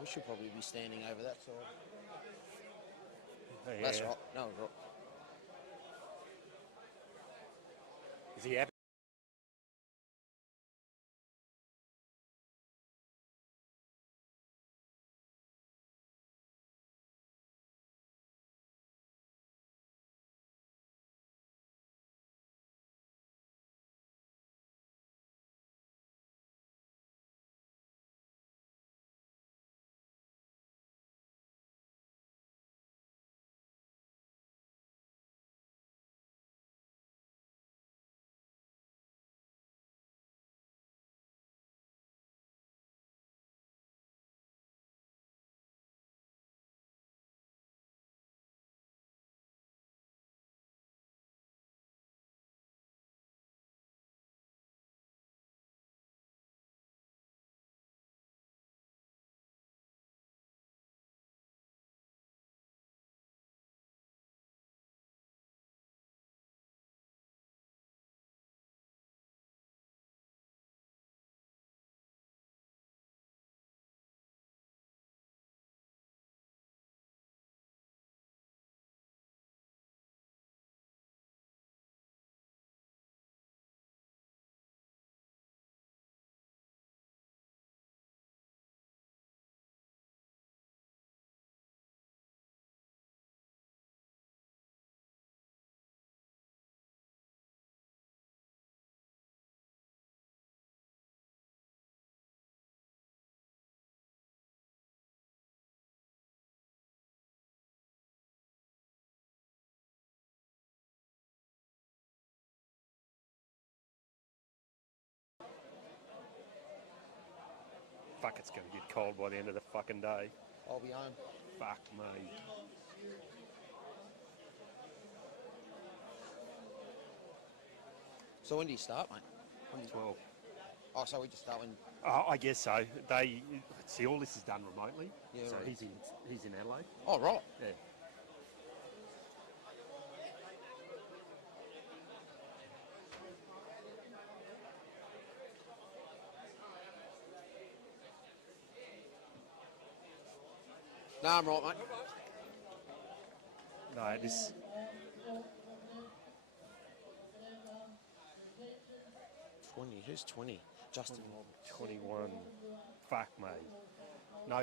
We should probably be standing over that side. Oh, yeah. That's right. No, right. Is he happy? Fuck, it's going to get cold by the end of the fucking day. I'll be home. Fuck me. So when do you start, mate? 12. Oh, so we just start when... I guess so. See, all this is done remotely. Yeah, so right. he's in Adelaide. Oh, right. Yeah. No, I'm right, mate. No, this. 20. Who's 20? Justin. 21. Fuck me. No.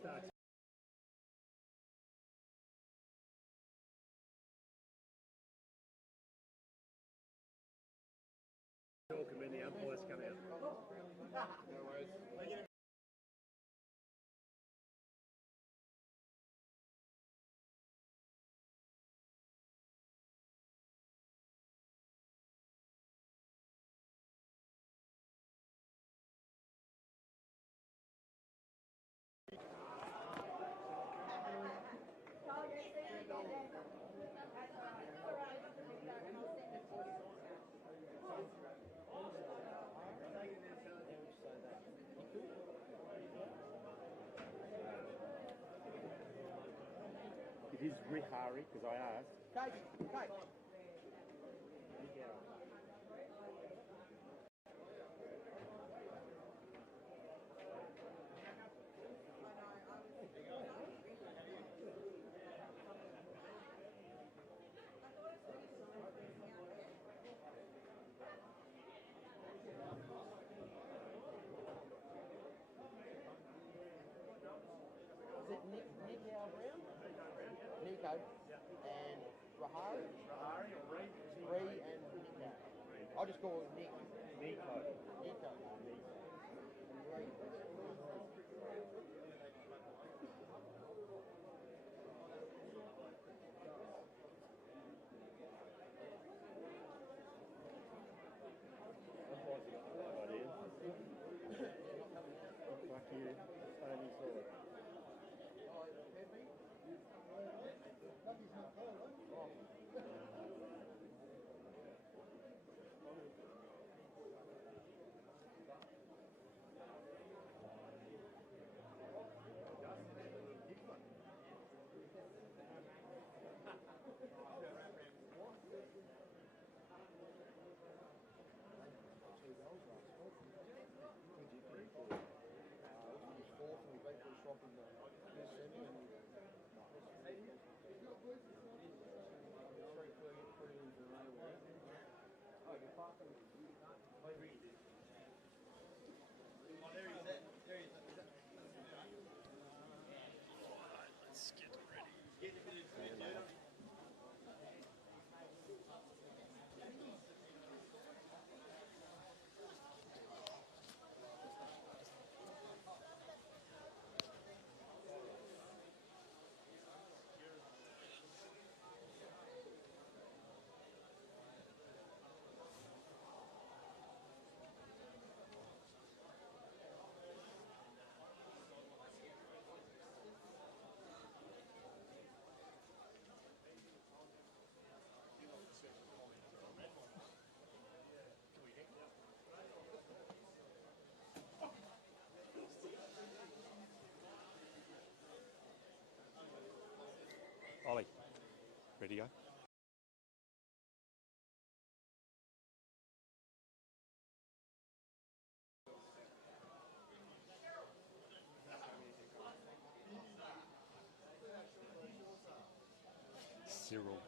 start talking when the umpires come out. No worries. It is Rihari, because I asked. Kate. Is it Nico Brown? Nico. And Rahari? Ree and Nico. I'll just call it Nick. Nico. Nico. Ree. Fuck you. Stay inside. Let's get ready. Ollie, ready to go? Cyril.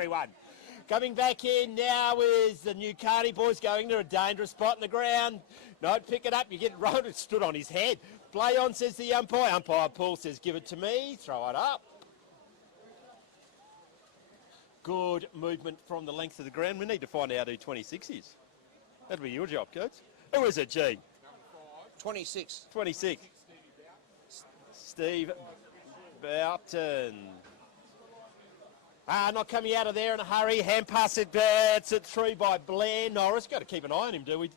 3-1. Coming back in now is the Nukarni boys going to a dangerous spot in the ground. No, pick it up. You get rolled. It stood on his head. Play on, says the umpire. Umpire Paul says, give it to me. Throw it up. Good movement from the length of the ground. We need to find out who 26 is. That'll be your job, Coach. Who is it, G? 26. 26. Steve Boughton. Not coming out of there in a hurry. Hand pass it, it's it through by Blair Norris. Got to keep an eye on him, do we,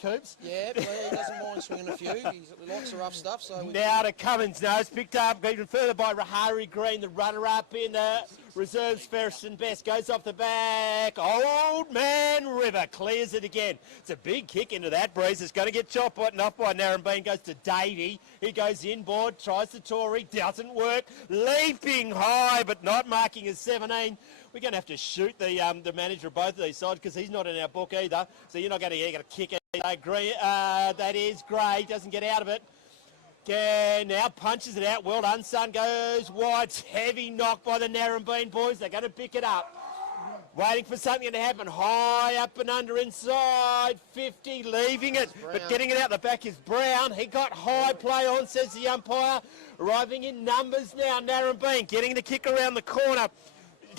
Coops? Yeah, Blair doesn't mind swinging a few. He likes the rough stuff. So now to Cummins. No, it's picked up even further by Rahari Green, the runner-up in the reserves. Ferris and Best goes off the back. Old Man River clears it again. It's a big kick into that breeze. It's going to get chopped off by Narembeen. Goes to Davey. He goes inboard, tries the Tory, doesn't work. Leaping high, but not marking as 17. We're going to have to shoot the manager of both of these sides because he's not in our book either. So you're not going to get a kick it. That is Gray. Doesn't get out of it. Now punches it out. Well done, son. Goes wide. It's heavy knock by the Narembeen boys. They're going to pick it up. Waiting for something to happen. High up and under inside. 50, leaving it. But getting it out the back is Brown. He got high play on, says the umpire. Arriving in numbers now. Narembeen getting the kick around the corner.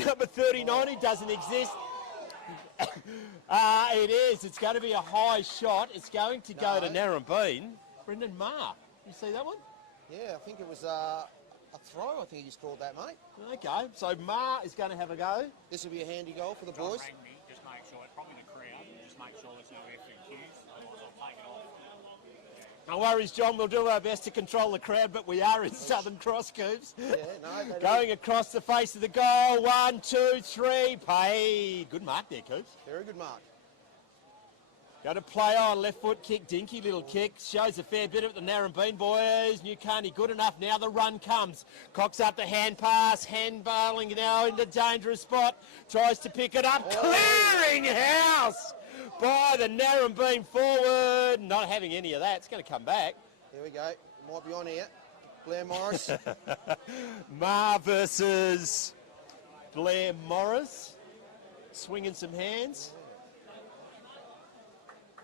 Number 39, who doesn't exist. It is. It's going to be a high shot. It's going to go to Narembeen. Brendan Marr. You see that one? Yeah, I think it was a throw. I think he just called that, mate. Okay, so Marr is going to have a go. This will be a handy goal for the boys. Just make sure, probably the crowd, just make sure there's no FQs, otherwise I'll take it off. No worries, John. We'll do our best to control the crowd, but we are in Southern Cross, Coops. Yeah, no. Going across the face of the goal. 1, 2, 3. Paid. Good mark there, Coops. Very good mark. Going to play on, left foot kick, dinky little kick. Shows a fair bit of the Narembeen boys. Nukarni good enough. Now the run comes. Cocks up the hand pass. Handballing now in the dangerous spot. Tries to pick it up. Clearing house by the Narembeen forward. Not having any of that. It's going to come back. Here we go. Might be on here. Blair Morris. Marr versus Blair Morris. Swinging some hands.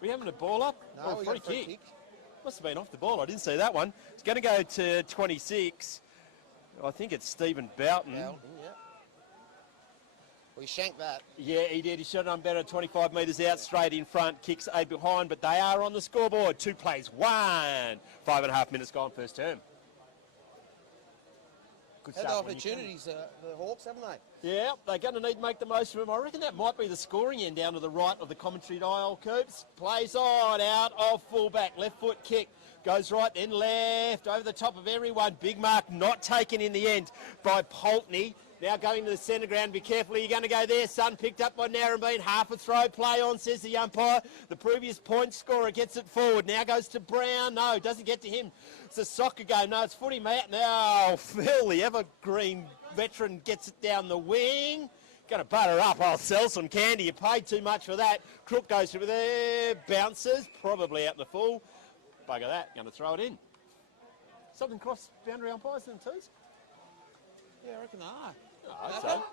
We having a ball up? No, or we a free got a free kick? Must have been off the ball. I didn't see that one. It's going to go to 26. I think it's Stephen Boughton. Yeah. Well, he shanked that. Yeah, he did. He shot it on better, 25 metres out, straight in front, kicks 8 behind, but they are on the scoreboard. 2 plays, 1. 5.5 minutes gone, first term. Good Had the stuff when you opportunities, the Hawks, haven't they? Yeah, they're going to need to make the most of them. I reckon that might be the scoring end down to the right of the commentary dial, Coops. Plays on, out of fullback, left foot kick. Goes right, then left, over the top of everyone. Big mark not taken in the end by Pulteney. Now going to the centre ground. Be careful, you're going to go there, son. Picked up by Narembeen. Half a throw, play on, says the umpire. The previous point scorer gets it forward. Now goes to Brown. No, doesn't get to him. It's a soccer game. No, it's footy, Matt. Now Phil, the evergreen veteran, gets it down the wing. Going to butter up. I'll sell some candy. You paid too much for that. Crook goes through there. Bounces. Probably out in the full. Bugger that. Going to throw it in. Southern Cross boundary umpires and twos? Yeah, I reckon they are. Oh, so.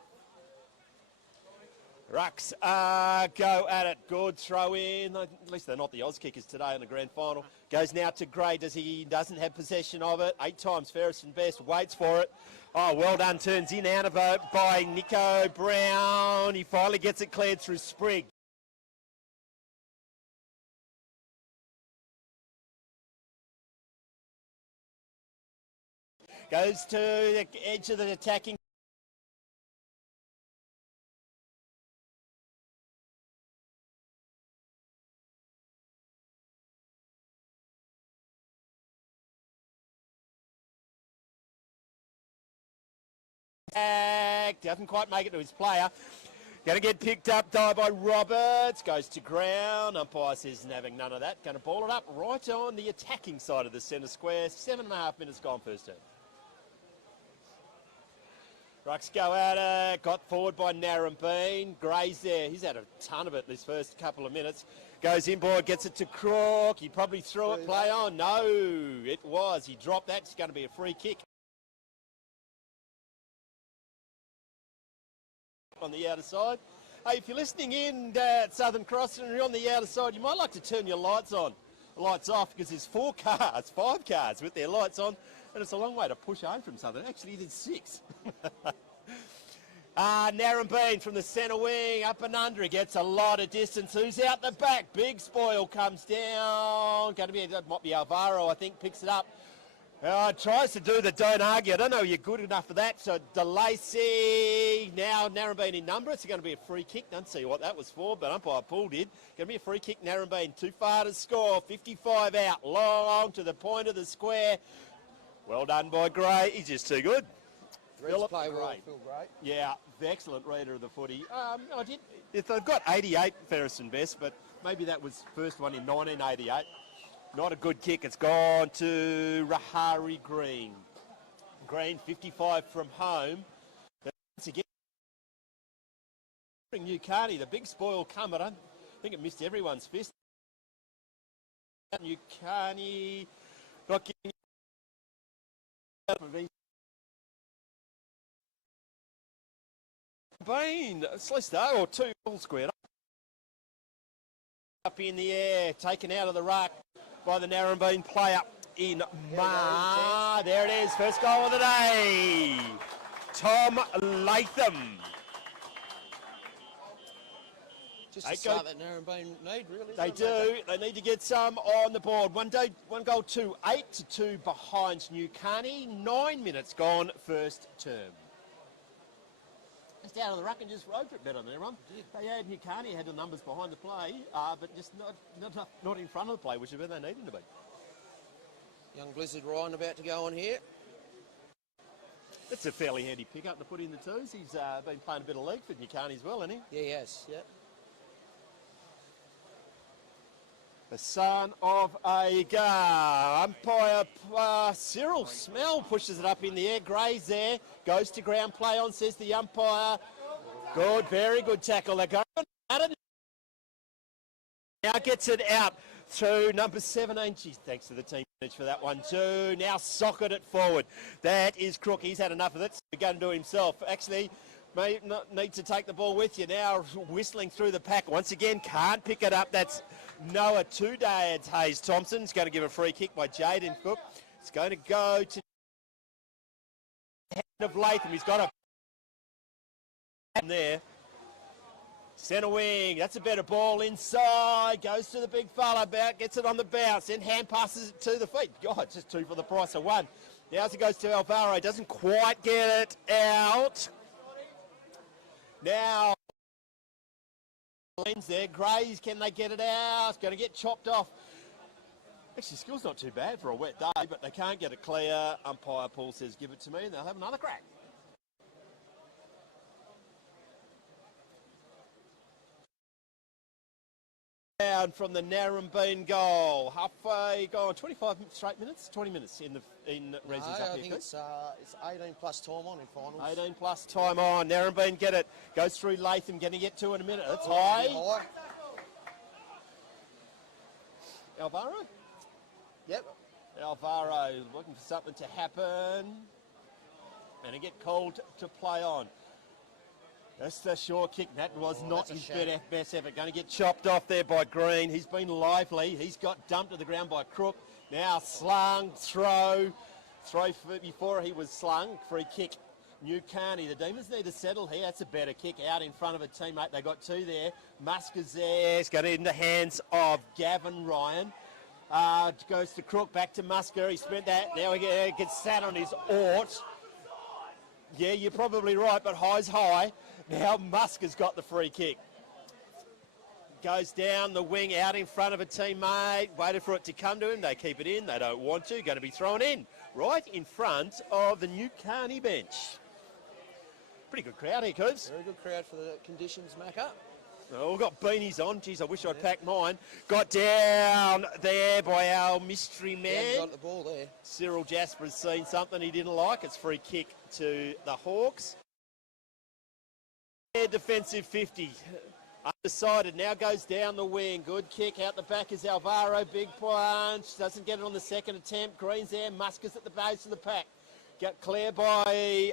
Rucks go at it. Good throw in. At least they're not the Oz kickers today in the grand final. Goes now to Gray. He doesn't have possession of it. 8 times Ferris and Best. Waits for it. Oh, well done. Turns in out of it by Nico Brown. He finally gets it cleared through Sprigg. Goes to the edge of the attacking. Doesn't quite make it to his player. Going to get picked up by Roberts. Goes to ground. Umpire says he's having none of that. Going to ball it up right on the attacking side of the centre square. 7.5 minutes gone first term. Rucks go at it. Got forward by Narembeen. Gray's there. He's had a ton of it this first couple of minutes. Goes inboard, gets it to Crook. He probably threw it. Play on. No, it was. He dropped that. It's going to be a free kick. on the outer side. Hey, if you're listening in at Southern Cross and you're on the outer side, you might like to turn your lights on, lights off, because there's 5 cars with their lights on, and it's a long way to push home from Southern. Actually, there's 6. Narembeen from the centre wing, up and under. He gets a lot of distance. Who's out the back? Big Spoil comes down. Going to be, that might be Alvaro, I think, picks it up. Tries to do the don't argue. I don't know you're good enough for that. So DeLacy, now Narembeen in number. It's going to be a free kick. Don't see what that was for, but umpire Paul did. Going to be a free kick. Narembeen too far to score. 55 out, long to the point of the square. Well done by Gray. He's just too good. Philip play well. Phil Gray. Yeah, the excellent reader of the footy. If they've got 88 Ferris and Best, but maybe that was first one in 1988. Not a good kick. It's gone to Rahari Green. Green, 55 from home. But once again, Nukarni, the big spoil come, but I think it missed everyone's fist. Nukarni not getting Bean, Slister, or 2 squared up in the air, taken out of the ruck by the Narembeen player in Mar. There it is, first goal of the day. Tom Latham. Just the start that Narembeen need, really. They do. They need to get some on the board. One goal to 8-2 behind Nukarni. 9 minutes gone, first term. Just out of the ruck and just rode for it better than everyone. They had Nukarni had the numbers behind the play, but just not in front of the play, which is where they needed to be. Young Blizzard Ryan about to go on here. It's a fairly handy pickup to put in the twos. He's been playing a bit of league for Nukarni as well, hasn't he? Yeah, he has. Yeah. The son of a gun. Umpire Cyril Smell pushes it up in the air. Gray's there. Goes to ground play on, says the umpire. Good, very good tackle. They're going at it. Now gets it out to number 17. Geez, thanks to the team for that one too. Now socket it forward. That is Crook. He's had enough of it. So he's going to do himself. Actually, may not need to take the ball with you. Now whistling through the pack. Once again, can't pick it up. That's Noah Two-Dads. Hayes Thompson's going to give a free kick by Jaden Cook. It's going to go to the hand of Latham. He's got a there. Centre wing, that's a better ball inside, goes to the big fella, gets it on the bounce, then hand passes it to the feet. God, it's just 2 for the price of 1. Now as it goes to Alvaro, doesn't quite get it out. Now, there, Grays, can they get it out? It's going to get chopped off. Actually, skill's not too bad for a wet day, but they can't get it clear. Umpire Paul says, give it to me, and they'll have another crack. Down from the Narembeen goal, halfway gone, 25 straight minutes, 20 minutes in Resi's up here. I think it's 18 plus time on in finals. 18 plus time on. Narembeen get it, goes through Latham, going to get 2 in a minute. That's high. Alvaro? Yep. Alvaro looking for something to happen, and he get called to play on. That's the short kick. That was not his best effort. Going to get chopped off there by Green. He's been lively. He's got dumped to the ground by Crook. Now slung, throw before he was slung. Free kick. Nukarni. The Demons need to settle here. That's a better kick out in front of a teammate. They got 2 there. Musk is there. It's going in the hands of Gavin Ryan. Goes to Crook. Back to Musker. He spent that. Now he gets sat on his ort. Yeah, you're probably right, but high's high. Now Musk has got the free kick. Goes down the wing out in front of a teammate. Waited for it to come to him. They keep it in. They don't want to. Going to be thrown in. Right in front of the Nukarni bench. Pretty good crowd here, Coops. Very good crowd for the conditions, Macca. Oh, we've got beanies on. Geez, I wish I'd packed mine. Got down there by our mystery man. Got the ball there. Cyril Jasper's seen something he didn't like. It's free kick to the Hawks. Defensive 50. Undecided. Now goes down the wing. Good kick. Out the back is Alvaro. Big punch. Doesn't get it on the second attempt. Green's there. Musk is at the base of the pack. Got clear by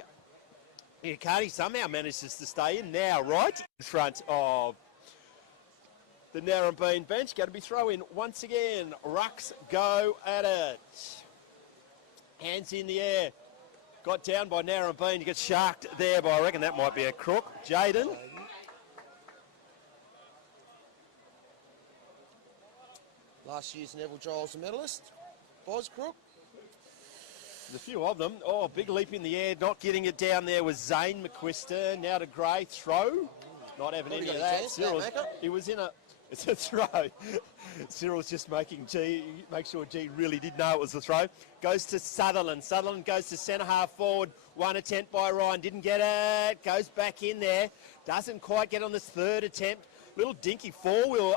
Nukarni somehow manages to stay in now, right in front of the Narembeen bench. Going to be throw-in once again. Rucks go at it. Hands in the air. Got down by Narembeen. You get sharked there by, I reckon that might be a crook. Jaden. Last year's Neville Giles medalist, Boz Crook. There's a few of them. Oh, big leap in the air. Not getting it down there was Zane McQuiston. Now to Gray. Throw. Not having any of that. Cyril's, he was in a... It's a throw. Cyril's just make sure G really did know it was a throw. Goes to Sutherland. Sutherland goes to centre half forward. One attempt by Ryan. Didn't get it. Goes back in there. Doesn't quite get on this third attempt. Little dinky forward.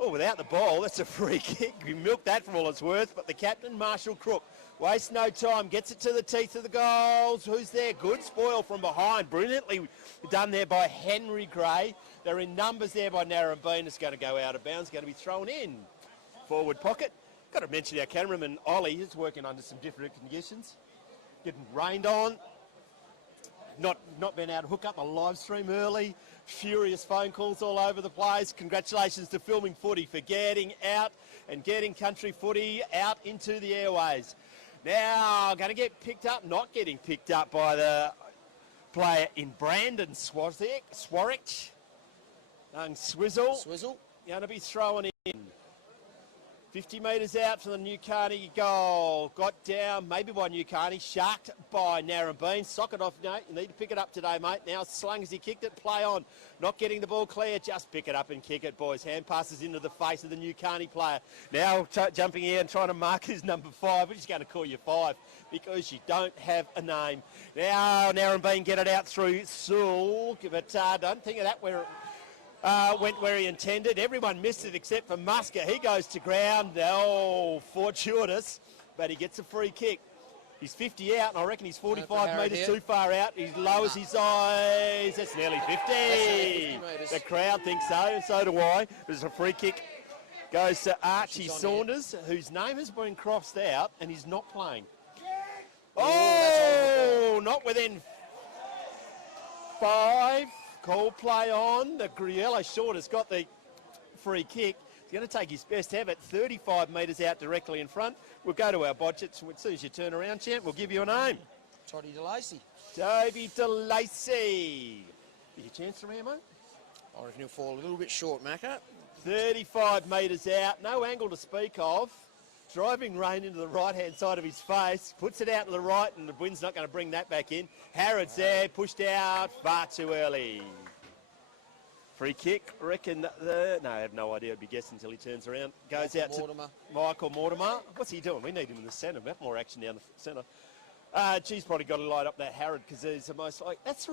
Oh, without the ball, that's a free kick. We milked that for all it's worth. But the captain, Marshall Crook, wastes no time. Gets it to the teeth of the goals. Who's there? Good spoil from behind. Brilliantly done there by Henry Gray. They're in numbers there by Narembeen. It's going to go out of bounds. Going to be thrown in. Forward pocket. Got to mention our cameraman, Ollie. He's working under some different conditions. Getting rained on. Not been able to hook up a live stream early. Furious phone calls all over the place. Congratulations to Filming Footy for getting out and getting country footy out into the airways. Now, going to get picked up, not getting picked up by the player in Brandon Swarrick. Young Swizzle. Going to be thrown in. 50 metres out from the Nukarni goal. Got down, maybe by Nukarni. Sharked by Narembeen. Sock it off. No, you need to pick it up today, mate. Now slung as he kicked it. Play on. Not getting the ball clear. Just pick it up and kick it, boys. Hand passes into the face of the Nukarni player. Now jumping in and trying to mark his number 5. We're just going to call you 5 because you don't have a name. Now Narembeen get it out through Sewell. But don't think of that where... went where he intended. Everyone missed it except for Musker. He goes to ground. Oh, fortuitous. But he gets a free kick. He's 50 out, and I reckon he's 45 metres too far out. He lowers his eyes. That's nearly 50. The crowd thinks so, and so do I. There's a free kick. Goes to Archie Saunders, whose name has been crossed out, and he's not playing. Oh, not within 5. Call play on. The Griella short has got the free kick. He's going to take his best effort. 35 metres out directly in front. We'll go to our budgets. As soon as you turn around, champ, we'll give you a name. Toddy DeLacy. Toby DeLacy. Get your chance around, mate? I reckon he'll fall a little bit short, Macca. 35 metres out. No angle to speak of. Driving rain into the right-hand side of his face. Puts it out to the right, and the wind's not going to bring that back in. Harrod's there. Pushed out far too early. Free kick, reckon. No, I have no idea. I'd be guessing until he turns around. Goes out to Michael Mortimer. What's he doing? We need him in the centre. We have more action down the centre. Geez, probably got to light up that Harrod because he's the most like that's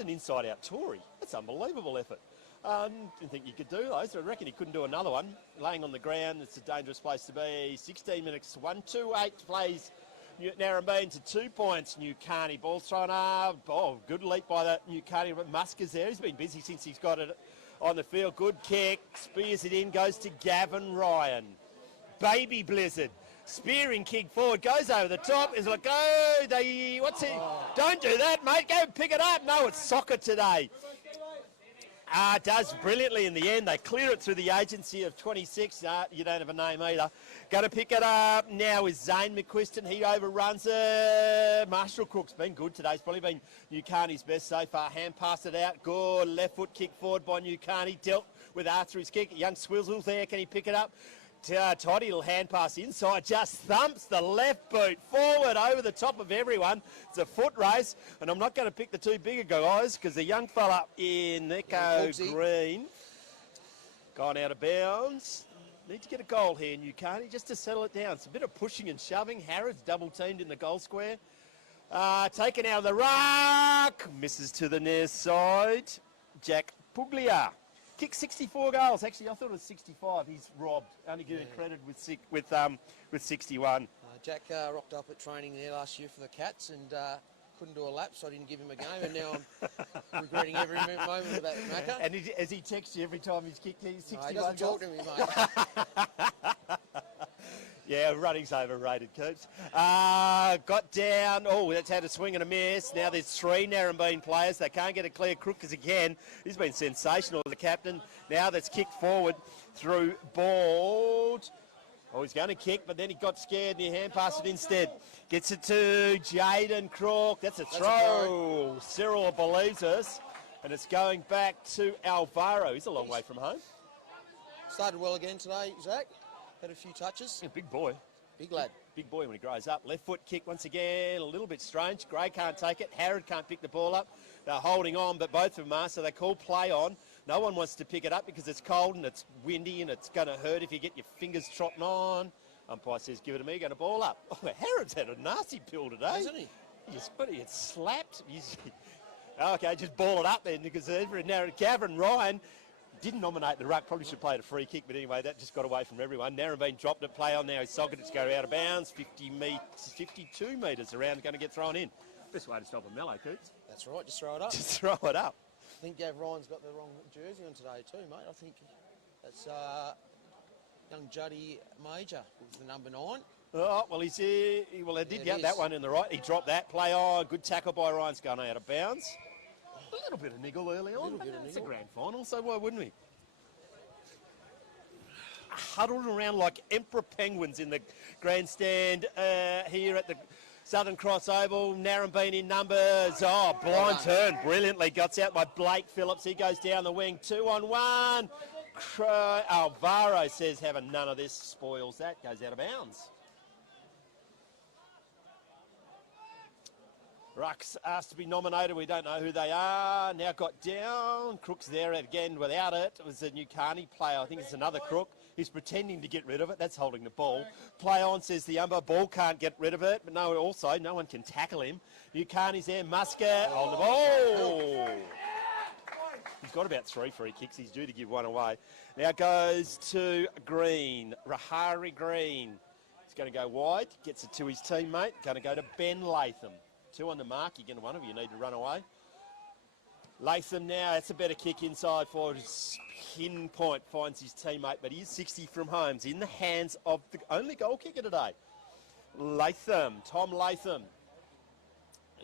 an inside-out Tory. That's unbelievable effort. Didn't think you could do those. I reckon he couldn't do another one. Laying on the ground, it's a dangerous place to be. 16 minutes, 1-2-8 plays Narembeen to 2 points. Nukarni ball's thrown up. Oh, good leap by that Nukarni. Musker's there. He's been busy since he's got it on the field. Good kick. Spears it in. Goes to Gavin Ryan. Baby Blizzard. Spearing kick forward. Goes over the top. Is like, oh, what's he? Don't do that, mate. Go pick it up. No, it's soccer today. Does brilliantly in the end. They clear it through the agency of 26. You don't have a name either. Going to pick it up now is Zane McQuiston. He overruns it. Marshall Crook's been good today. He's probably been Nukarni's best so far. Hand passed it out. Good left foot kick forward by Nukarni. Dealt with Arthur's kick. Young Swizzle's there. Can he pick it up? Toddy will hand pass inside, just thumps the left boot forward over the top of everyone. It's a foot race, and I'm not going to pick the two bigger guys because the young fella in Nico Green gone out of bounds. Need to get a goal here, Nukarni, just to settle it down. It's a bit of pushing and shoving. Harrod's double teamed in the goal square. Taken out of the ruck, misses to the near side. Jack Puglia. Kicked 64 goals. Actually, I thought it was 65. He's robbed. Only getting credit with 61. Jack rocked up at training there last year for the Cats and couldn't do a lap, so I didn't give him a game. And now I'm regretting every moment of that, Macca. And as he texts you every time he's kicked, he's 61 he doesn't talk to me, mate. Yeah, running's overrated, Coops. Got down. Oh, that's had a swing and a miss. Now there's 3 Narembeen players. They can't get a clear. Crookers again. He's been sensational, the captain. Now that's kicked forward through Bald. Oh, he's going to kick, but then he got scared and he hand passed it instead. Gets it to Jaden Crook. That's a throw. Cyril believes us. And it's going back to Alvaro. He's a long way from home. Started well again today, Zach. Had a few touches. Yeah, big boy. Big lad. Big boy when he grows up. Left foot kick once again. A little bit strange. Gray can't take it. Harrod can't pick the ball up. They're holding on, but both of them are, so they call play on. No one wants to pick it up because it's cold and it's windy and it's going to hurt if you get your fingers trotting on. Umpire says, give it to me, going to ball up. Oh, Harrod's had a nasty pill today. Hasn't he? He gets slapped. Okay, just ball it up then because over in Cavern, Ryan didn't nominate the ruck. Probably should have played a free kick, but anyway, that just got away from everyone. Narembeen dropped it, play on now. His sockets go out of bounds. 52 metres around, going to get thrown in. Best way to stop a mellow, Coots. That's right, just throw it up. Just throw it up. I think Gav Ryan's got the wrong jersey on today too, mate. I think that's young Juddy Major, who's the number 9. Oh, well, he's here. Well, they did get that one in the right. He dropped that. Play on. Good tackle by Ryan's going out of bounds. A little bit of niggle early on. It's a grand final, so why wouldn't we? Huddled around like emperor penguins in the grandstand here at the Southern Cross Oval. Narembeen in numbers. Oh, blind turn. Brilliantly guts out by Blake Phillips. He goes down the wing. 2-on-1. Alvaro says, having none of this, spoils that. Goes out of bounds. Rucks asked to be nominated. We don't know who they are. Now got down. Crook's there again without it. It was a Nukarni player. I think it's another Crook. He's pretending to get rid of it. That's holding the ball. Play on, says the umpire. Ball can't get rid of it. But no, also, no one can tackle him. Nukarni's there. Muscat on the ball. He's got about 3 free kicks. He's due to give one away. Now goes to Green. Rahari Green. He's going to go wide. Gets it to his teammate. Going to go to Ben Latham. 2 on the mark. You're going to one of you need to run away. Latham now, that's a better kick inside forward. Pinpoint finds his teammate, but he's 60 from home. He's in the hands of the only goal kicker today. Latham, Tom Latham.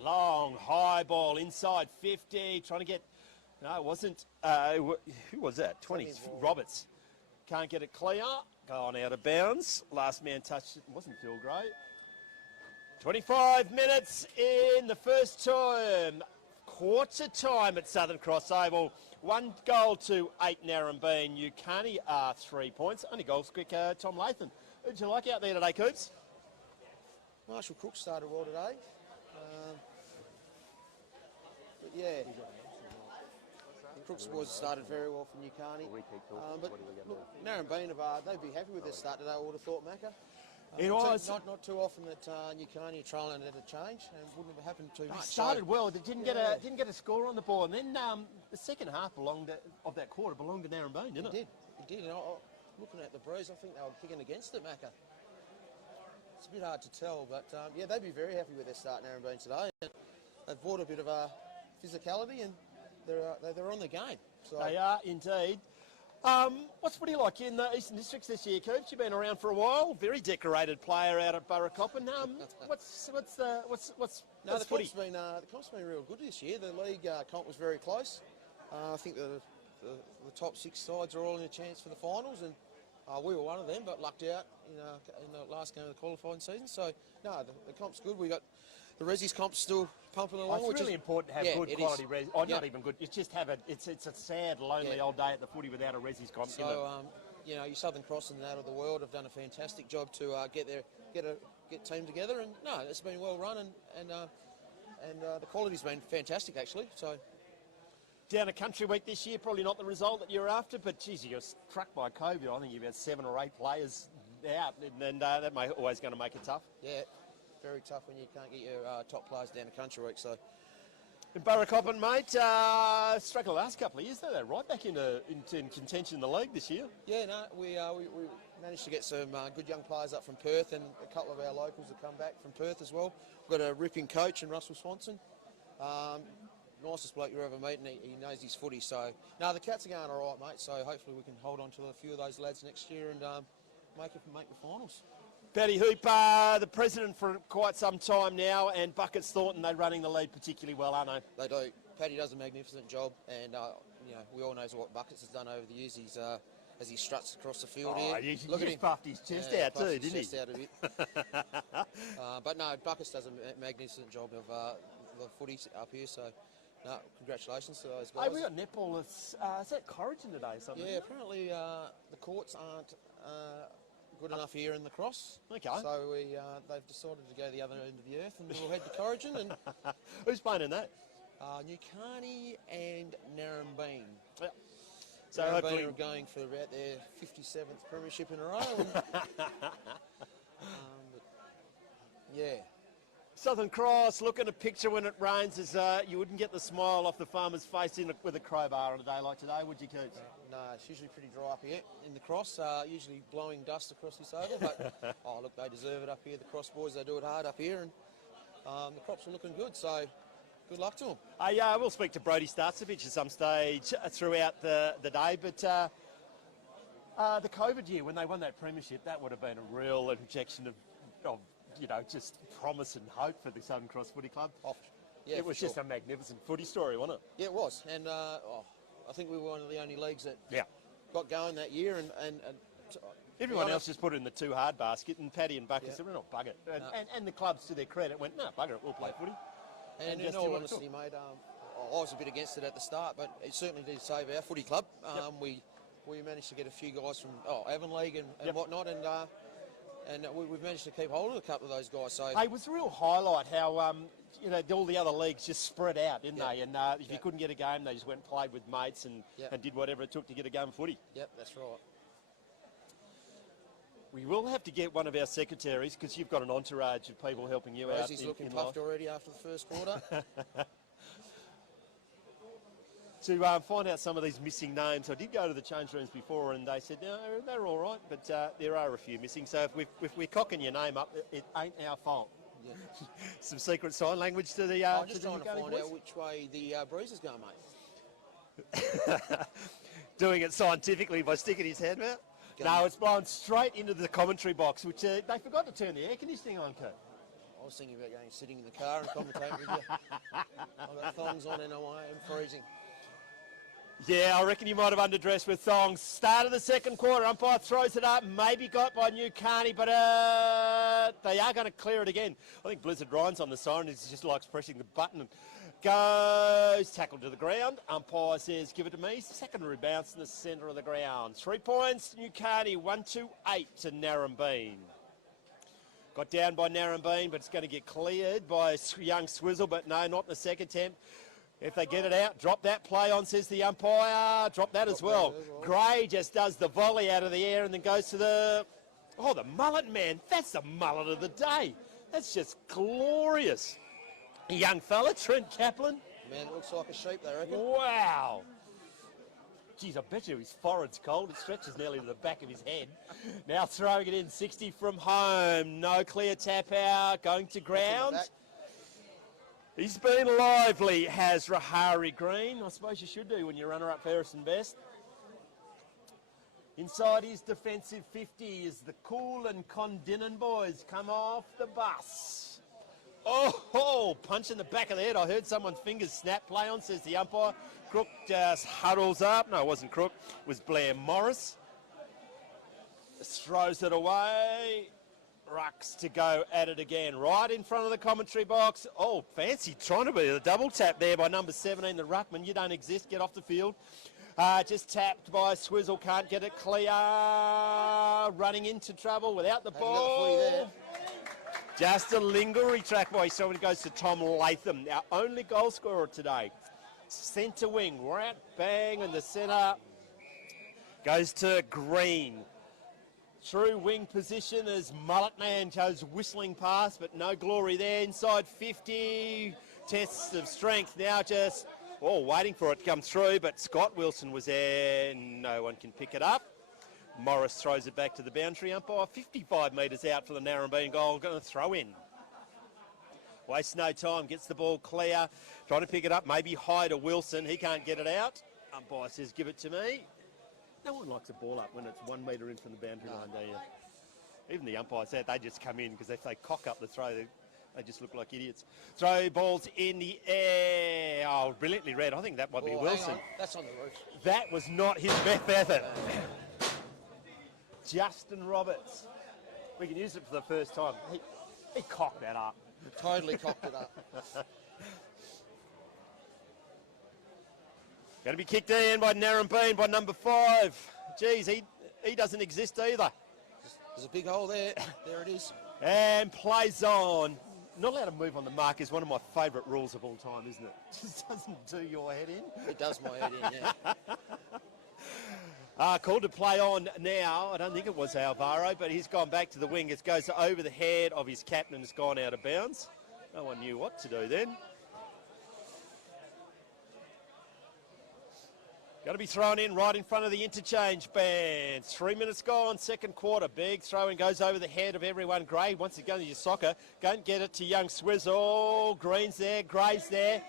Long, high ball, inside 50, trying to get... No, it wasn't... who was that? 20, Roberts. Can't get it clear. Gone out of bounds. Last man touched it. It wasn't Phil Gray. 25 minutes in the first term. Quarter time at Southern Cross Oval. 1 goal to 8 Narembeen. Nukarni are 3 points. Only goals quick, Tom Latham. Who'd you like out there today, Coops? Marshall Crook started well today. But yeah, Crook's boys started very well for Nukarni. But look, Narembeen, they'd be happy with their start today, I would have thought, Macca. It was. Not too often that Nukarni are trailing at a change, and wouldn't have happened too much. They started well. They didn't get a score on the board, and then the second half of that quarter belonged to Narembeen, didn't it? It did. And looking at the Breeze, I think they were kicking against it, Macca. It's a bit hard to tell, but yeah, they'd be very happy with their start, Narembeen, today. And they've brought a bit of physicality, and they're on the game. So. They are indeed. What's footy like in the Eastern Districts this year, Coops? You've been around for a while. Very decorated player out at Burracoppin. What's the footy? comp's been real good this year. The league comp was very close. I think the top 6 sides are all in a chance for the finals, and we were one of them, but lucked out in the last game of the qualifying season. So no, the comp's good. We got the Resi's comp's still pumping along. It's really important to have good quality is. res. Not even good. It's just have it's a sad, lonely old day at the footy without a Resi's comp. So your Southern Cross and that of the world have done a fantastic job to get team together, and no, it's been well run, and the quality's been fantastic actually. So. Down a country week this year, probably not the result that you're after, but geez, you got struck by COVID. I think you've had 7 or 8 players out, and that may always going to make it tough. Yeah. Very tough when you can't get your top players down the country week. So, in Burracoppin, mate, struck the last couple of years. They're right back into contention in the league this year. Yeah, no, we managed to get some good young players up from Perth, and a couple of our locals have come back from Perth as well. We've got a ripping coach in Russell Swanson. Nicest bloke you ever meet, and he knows his footy. So, no, the Cats are going all right, mate. So hopefully we can hold on to a few of those lads next year and make the finals. Paddy Hooper, the president for quite some time now, and Buckets Thornton, they're running the lead particularly well, aren't they? They do. Paddy does a magnificent job, and we all know what Buckets has done over the years. He's as he struts across the field here. You Look at him. just puffed his chest out too, didn't he? Chest out a bit. But no, Buckets does a magnificent job of the footy up here. So, no, congratulations to those guys. Hey, we got netball. Is that Corrigan today or something? Yeah, apparently the courts aren't good enough here in the Cross. Okay. So they've decided to go the other end of the earth, and we'll head to Corrigan. And who's playing in that? Nukarni and Narembeen. Yep. So Narembeen hopefully are going for about their 57th premiership in a row. And, but yeah. Southern Cross, look at a picture when it rains, is you wouldn't get the smile off the farmer's face with a crowbar on a day like today, would you, Coots? No, it's usually pretty dry up here in the Cross, usually blowing dust across this oval, but look, they deserve it up here. The Cross boys, they do it hard up here, and the crops are looking good, so good luck to them. We'll speak to Brodie Starcevich at some stage throughout the day, but the COVID year, when they won that premiership, that would have been a real injection of just promise and hope for the Southern Cross Footy Club. Yeah, it was just a magnificent footy story, wasn't it? Yeah, it was, and I think we were one of the only leagues that Yeah. got going that year, and Everyone else just put it in the too hard basket, and Paddy and Buckets said, we're not bugger it. And the clubs, to their credit, went, no, bugger it, we'll play footy. And in just all do what it honesty, took. mate, I was a bit against it at the start, but it certainly did save our footy club. We managed to get a few guys from Avon League and whatnot, and we've managed to keep hold of a couple of those guys. So Hey, it was a real highlight how all the other leagues just spread out, didn't they? And if you couldn't get a game, they just went and played with mates and did whatever it took to get a game of footy. Yep, that's right. We will have to get one of our secretaries, because you've got an entourage of people helping you out. Rosie's looking puffed already after the first quarter. To find out some of these missing names. I did go to the change rooms before, and they said, no, they're all right, but there are a few missing. So if we're cocking your name up, it ain't our fault. Yeah. Some secret sign language to the I'm just trying to Nukarni find boys? out which way the breeze is going, mate. Doing it scientifically by sticking his head out? No, it's blowing straight into the commentary box, which they forgot to turn the air conditioning on, Kurt. I was thinking about going sitting in the car and commentating with you. I've got thongs on and I am freezing. Yeah, I reckon you might have underdressed with thongs. Start of the second quarter, umpire throws it up, maybe got by Nukarni, but they are going to clear it again. I think Blizzard Ryan's on the siren, he just likes pressing the button. Goes, tackle to the ground, umpire says, give it to me. Secondary bounce in the centre of the ground. 3 points, Nukarni, 1-8 to Narembeen. Got down by Narembeen, but it's going to get cleared by young Swizzle, but no, not in the second attempt. If they get it out, drop that play on, says the umpire. Drop that as well. Gray just does the volley out of the air and then goes to the mullet man. That's the mullet of the day. That's just glorious. A young fella, Trent Kaplan. Man, it looks like a sheep, they reckon. Wow. Geez, I bet you his forehead's cold. It stretches nearly to the back of his head. Now throwing it in, 60 from home. No clear tap out, going to ground. He's been lively, has Rahari Green. I suppose you should do when you runner-up fairest and best. Inside his defensive 50 as the Cool and Condinin boys come off the bus. Oh, punch in the back of the head. I heard someone's fingers snap. Play on, says the umpire. Crook just huddles up. No, it wasn't Crook. It was Blair Morris. Throws it away. Rucks to go at it again, right in front of the commentary box. Oh, fancy trying to be the double tap there by number 17, the Ruckman. You don't exist, get off the field. Just tapped by Swizzle, can't get it clear. Running into trouble without the ball. Just a lingering track by, so it goes to Tom Latham, our only goal scorer today. Centre wing, right bang in the centre. Goes to Green. True wing position as Mullet Man goes whistling past, but no glory there. Inside 50, tests of strength. Now just, waiting for it to come through, but Scott Wilson was there. No one can pick it up. Morris throws it back to the boundary umpire. 55 metres out for the Narembeen goal. Going to throw in. Wastes no time, gets the ball clear. Trying to pick it up, maybe high to Wilson. He can't get it out. Umpire says, give it to me. No one likes a ball up when it's 1 metre in from the boundary line, do you? Even the umpires said they just come in because if they cock up the throw, they just look like idiots. Throw balls in the air. Oh, brilliantly read. I think that might be Oh, Wilson. hang on. That's on the roof. That was not his best effort. Justin Roberts. We can use it for the first time. He cocked that up. Totally cocked it up. Going to be kicked in by Narembeen by number 5. Geez, he doesn't exist either. There's a big hole there. There it is. And plays on. Not allowed to move on the mark is one of my favourite rules of all time, isn't it? Just doesn't do your head in. It does my head in, yeah. Called to play on now. I don't think it was Alvaro, but he's gone back to the wing. It goes over the head of his captain and has gone out of bounds. No one knew what to do then. Got to be thrown in right in front of the interchange band. 3 minutes gone, second quarter. Big throw in goes over the head of everyone. Gray wants to go into your soccer. Go and get it to young Swizzle. Green's there, Gray's there.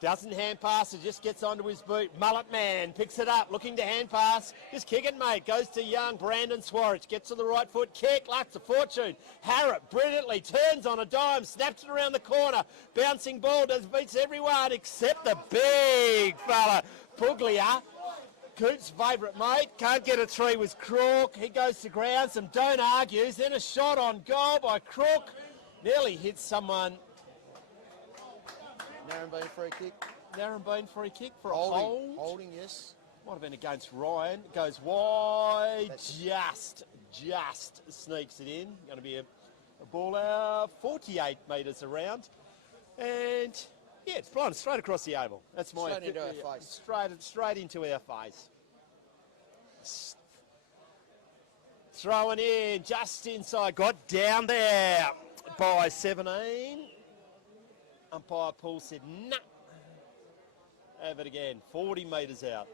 Doesn't hand pass, it just gets onto his boot. Mullet man picks it up, looking to hand pass. Just kick it, mate. Goes to young Brandon Swarich. Gets to the right foot, kick, Lux a fortune. Harrop brilliantly turns on a dime, snaps it around the corner. Bouncing ball does beats everyone except the big fella, Puglia. Coop's favourite mate, can't get a 3 with Crook. He goes to ground, some don't argues. Then a shot on goal by Crook. Nearly hits someone. Narembeen free kick. Narembeen free kick for a hold. Holding, yes. Might have been against Ryan. Goes wide. Just sneaks it in. Going to be a ball out 48 metres around. And yeah, it's flying straight across the oval. That's my Straight into our face. Straight into our face. Throwing in just inside. Got down there by 17. Umpire Paul said, nah. Have it again. 40 metres out.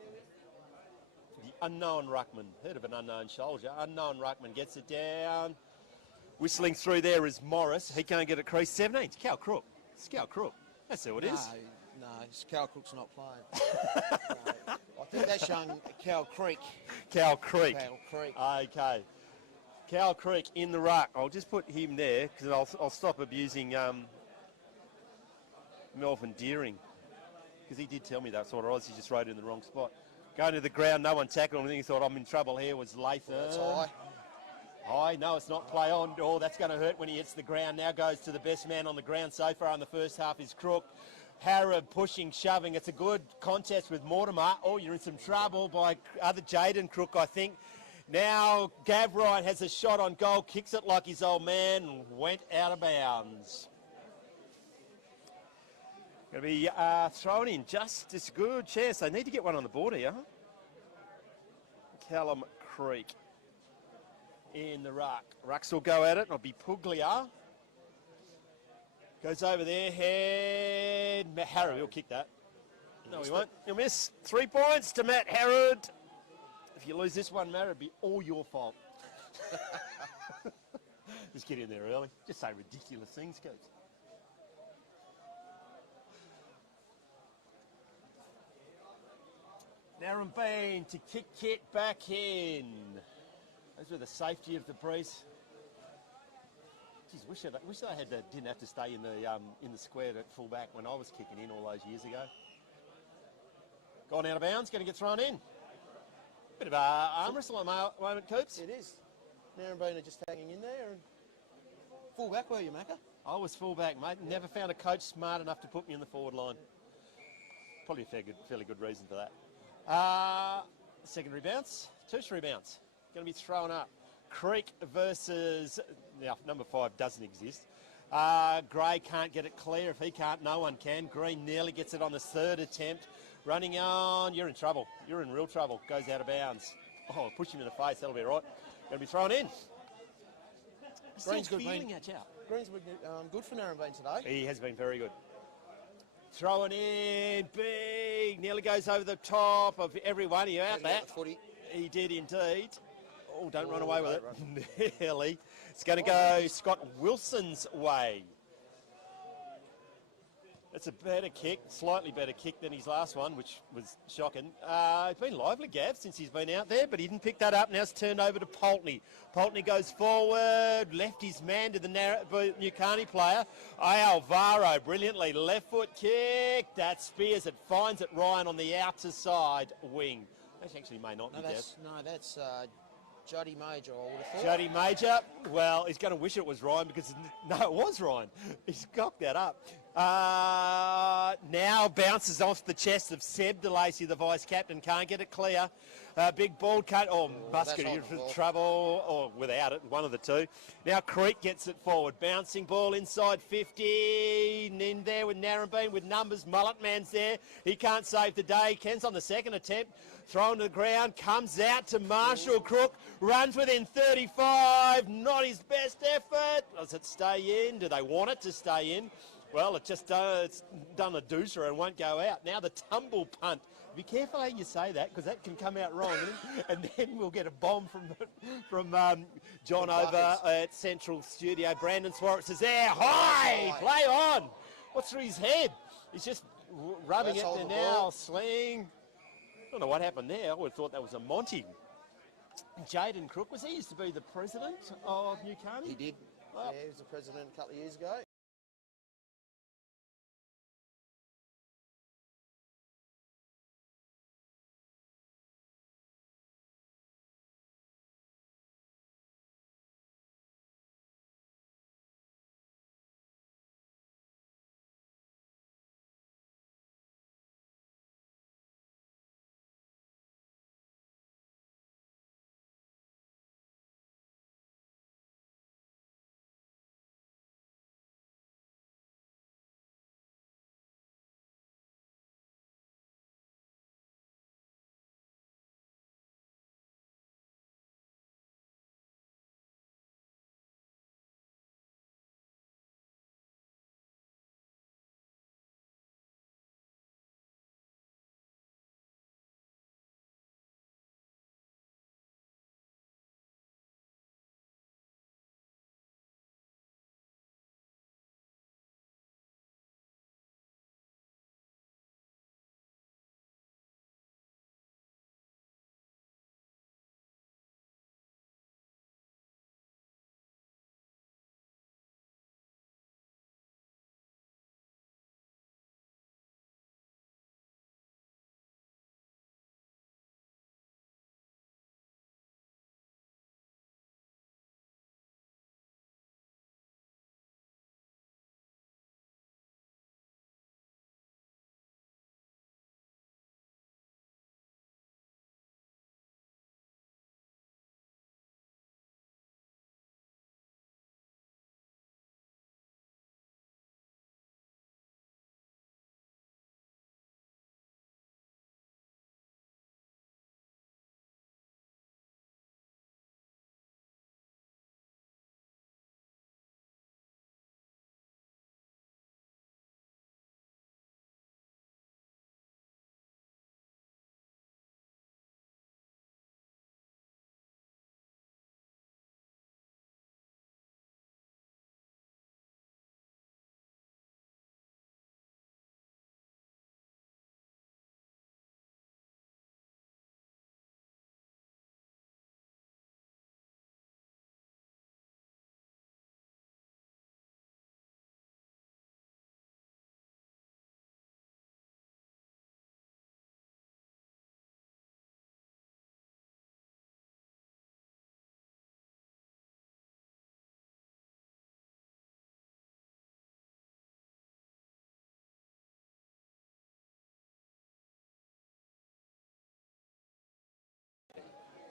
The unknown ruckman. Heard of an unknown soldier. Unknown ruckman gets it down. Whistling through there is Morris. He can't get it crease. 17. It's Cal Crook. It's Cal Crook. That's who it is. No, Cal Crook's not playing. No. I think that's young Cal Creek. Cal Creek. Cal Creek. Okay. Cal Creek in the ruck. I'll just put him there because I'll stop abusing Melvin Deering, because he did tell me that sort of odds. He just wrote it in the wrong spot. Going to the ground, no one tackled him. He thought, I'm in trouble here. Was Latham. That's high. High, no, it's not. Play on. Oh, that's going to hurt when he hits the ground. Now goes to the best man on the ground so far in the first half is Crook. Harrod pushing, shoving. It's a good contest with Mortimer. Oh, you're in some trouble by other Jaden Crook, I think. Now Gavrite has a shot on goal, kicks it like his old man, and went out of bounds. Going to be thrown in just as good chance. They need to get one on the board here. Callum Creek in the ruck. Rucks will go at it. It'll be Puglia. Goes over there. Head. Matt Harrod will kick that. No, he won't. You'll miss. 3 points to Matt Harrod. If you lose this one, Matt, it'll be all your fault. Just get in there early. Just say ridiculous things, coach. Narembeen to kick it back in. Those were the safety of the breeze. Geez, wish they had didn't have to stay in the square at full back when I was kicking in all those years ago. Gone out of bounds, going to get thrown in. Bit of a arm wrestle at the moment, Coops. It is. Narembeen are just hanging in there. And full back, were you, Macca? I was full back, mate. Never found a coach smart enough to put me in the forward line. Probably a fairly good reason for that. Secondary bounce, tertiary bounce. Going to be thrown up. Creek versus, now number 5 doesn't exist. Gray can't get it clear. If he can't, no one can. Green nearly gets it on the 3rd attempt. Running on, you're in trouble. You're in real trouble. Goes out of bounds. Oh, push him in the face, that'll be right. Going to be thrown in. Green's good, Green's been good for Narembeen today. He has been very good. Throwing in, big, nearly goes over the top of everyone. He out that. Footy. He did indeed. Oh, don't run away with it. Nearly. It's going to go Scott Wilson's way. It's a better kick, slightly better kick than his last one, which was shocking. It's been lively, Gav, since he's been out there, but he didn't pick that up. Now it's turned over to Poltney. Poltney goes forward, left his man to the Nukarni player. Alvaro, brilliantly, left foot kick. That spears it, finds it Ryan on the outer side wing. That actually may not be Gav. That's Juddy Major, I would have thought. Juddy Major, well, he's going to wish it was Ryan because, no, it was Ryan. He's cocked that up. Now bounces off the chest of Seb DeLacy, the vice-captain. Can't get it clear. Big ball cut. Musket in trouble, or without it, one of the two. Now Creek gets it forward. Bouncing ball inside 50. In there with Narembeen with numbers. Mullet Man's there. He can't save the day. Ken's on the second attempt. Thrown to the ground. Comes out to Marshall Crook. Runs within 35. Not his best effort. Does it stay in? Do they want it to stay in? Well, it's done a deucer and won't go out. Now the tumble punt. Be careful how you say that, because that can come out wrong, and then we'll get a bomb from John over at Central Studio. Brandon Swartz is there. High! Play on! What's through his head? He's just rubbing it there now. Sling. I don't know what happened there. I would have thought that was a Monty. Jaden Crook, he used to be the president of Nukarni? He did. Yeah, he was the president a couple of years ago.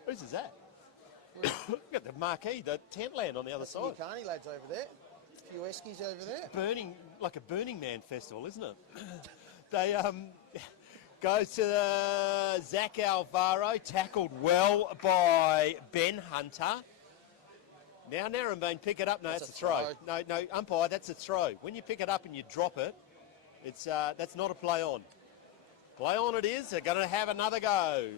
Whose is that? We've got the marquee, the tent land on the other side. Nukarni lads over there. A few Eskies over there. Burning, like a Burning Man festival, isn't it? They go to the Zach Alvaro, tackled well by Ben Hunter. Now Narembeen pick it up. No, that's a throw. No, umpire, that's a throw. When you pick it up and you drop it, it's that's not a play on. Play on it is. They're going to have another go.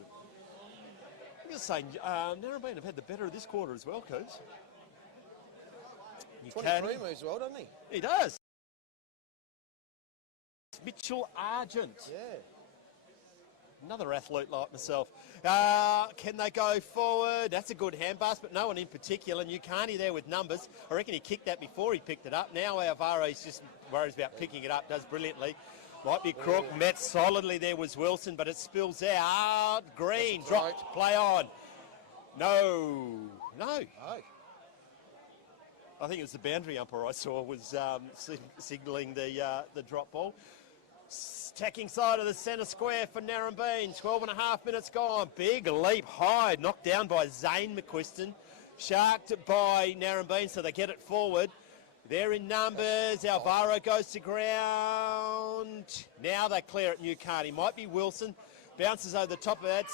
I'm just saying, Narembeen have had the better of this quarter as well, Coach. 23 moves well, doesn't he? He does. Mitchell Argent. Yeah. Another athlete like myself. Can they go forward? That's a good hand pass, but no one in particular. Nukarni there with numbers. I reckon he kicked that before he picked it up. Now Alvaro's just worries about picking it up. Does brilliantly. Might be Crook. Met solidly there was Wilson, but it spills out. Green dropped. Play on. No. I think it was the boundary umpire I saw was signalling the drop ball. Attacking side of the centre square for Narembeen. 12 and a half minutes gone. Big leap high. Knocked down by Zane McQuiston. Sharked by Narembeen, so they get it forward. They're in numbers. Alvaro goes to ground. Now they clear it. Nukarni. Might be Wilson. Bounces over the top of that.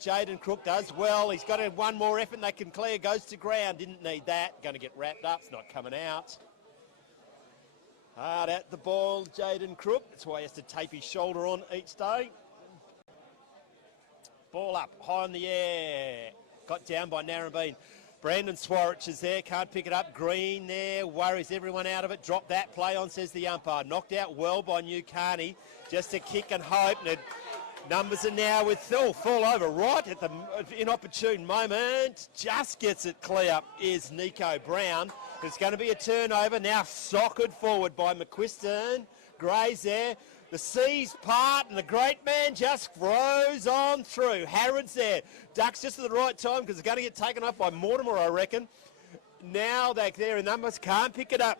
Jaden Crook does well. He's got one more effort and they can clear. Goes to ground. Didn't need that. Going to get wrapped up. It's not coming out. Hard at the ball, Jaden Crook. That's why he has to tape his shoulder on each day. Ball up, high in the air. Got down by Narembeen. Brandon Swarich is there, can't pick it up. Green there, worries everyone out of it. Drop that, play on, says the umpire. Knocked out well by Nukarni. Just a kick and hope. And numbers are now with fall over right at the inopportune moment. Just gets it clear is Nico Brown. There's going to be a turnover. Now sockered forward by McQuiston. Gray's there. The seas part and the great man just throws on through. Harrod's there. Ducks just at the right time because it's going to get taken off by Mortimer, I reckon. Now they're there in numbers. Can't pick it up.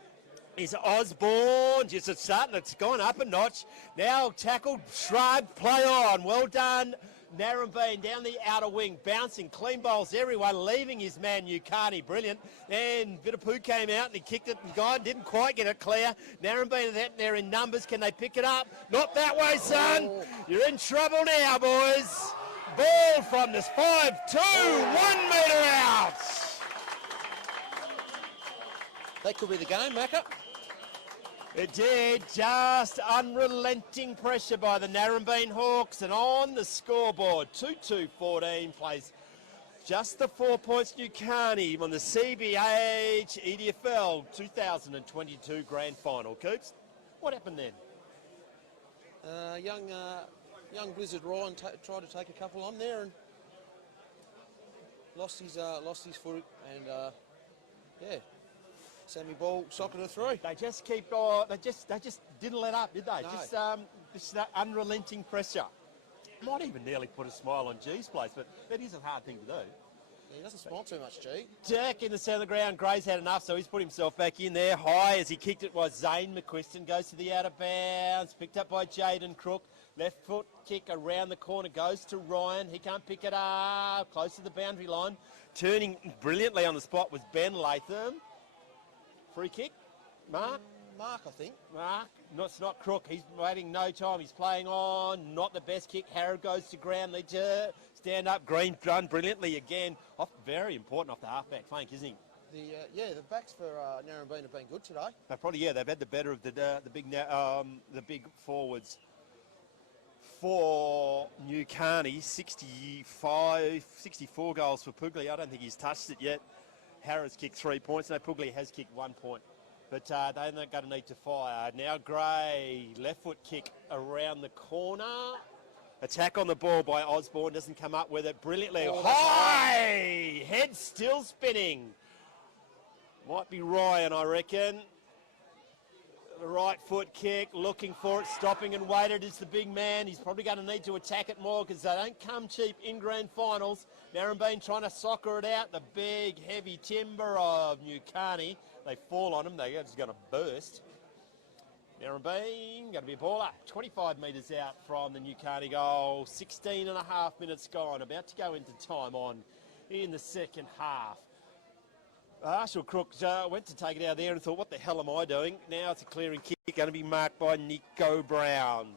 Is Osborne. Just starting. It's gone up a notch. Now tackled. Shrugged. Play on. Well done. Narembeen down the outer wing, bouncing, clean bowls everyone, leaving his man Nukarni, brilliant. And Vitapu came out and he kicked it and gone, didn't quite get it clear. Narembeen there in numbers, can they pick it up? Not that way, son. You're in trouble now, boys. Ball from this 5-2, 1 metre out. That could be the game, Macca. It did, just unrelenting pressure by the Narembeen Hawks, and on the scoreboard, 2-2-14 plays just the 4 points. Nukarni on the CBH EDFL 2022 Grand Final. Coops, what happened then? Young Blizzard Ryan tried to take a couple on there and lost his foot, and yeah. Sammy Ball socketed through. They just keep. They just didn't let up, did they? No. Just that unrelenting pressure. Might even nearly put a smile on G's place, but that is a hard thing to do. Yeah, he doesn't smile too much, G. Dirk in the centre of the ground. Gray's had enough, so he's put himself back in there. High as he kicked it was Zane McQuiston. Goes to the out of bounds. Picked up by Jaden Crook. Left foot kick around the corner. Goes to Ryan. He can't pick it up. Close to the boundary line. Turning brilliantly on the spot was Ben Latham. Free kick, Mark? Mark, I think. Mark, no, it's not Crook. He's waiting no time. He's playing on. Not the best kick. Harrod goes to ground. Ledger, stand up. Green done brilliantly again. Very important off the halfback flank, isn't he? The backs for Narembeen have been good today. They've had the better of the big forwards. For Nukarni, 64 goals for Puglia. I don't think he's touched it yet. Harris kicked 3 points. No, Puglia has kicked 1 point. But they're not going to need to fire. Now Gray, left foot kick around the corner. Attack on the ball by Osborne. Doesn't come up with it brilliantly. High! Head still spinning. Might be Ryan, I reckon. The right foot kick, looking for it, stopping and waited is the big man. He's probably going to need to attack it more because they don't come cheap in grand finals. Narembeen trying to soccer it out. The big, heavy timber of Nukarni. They fall on him. They're just going to burst. Narembeen going to be a ball up. 25 metres out from the Nukarni goal. 16 and a half minutes gone. About to go into time on in the second half. Marshall Crook went to take it out there and thought, what the hell am I doing? Now it's a clearing kick, going to be marked by Nico Brown.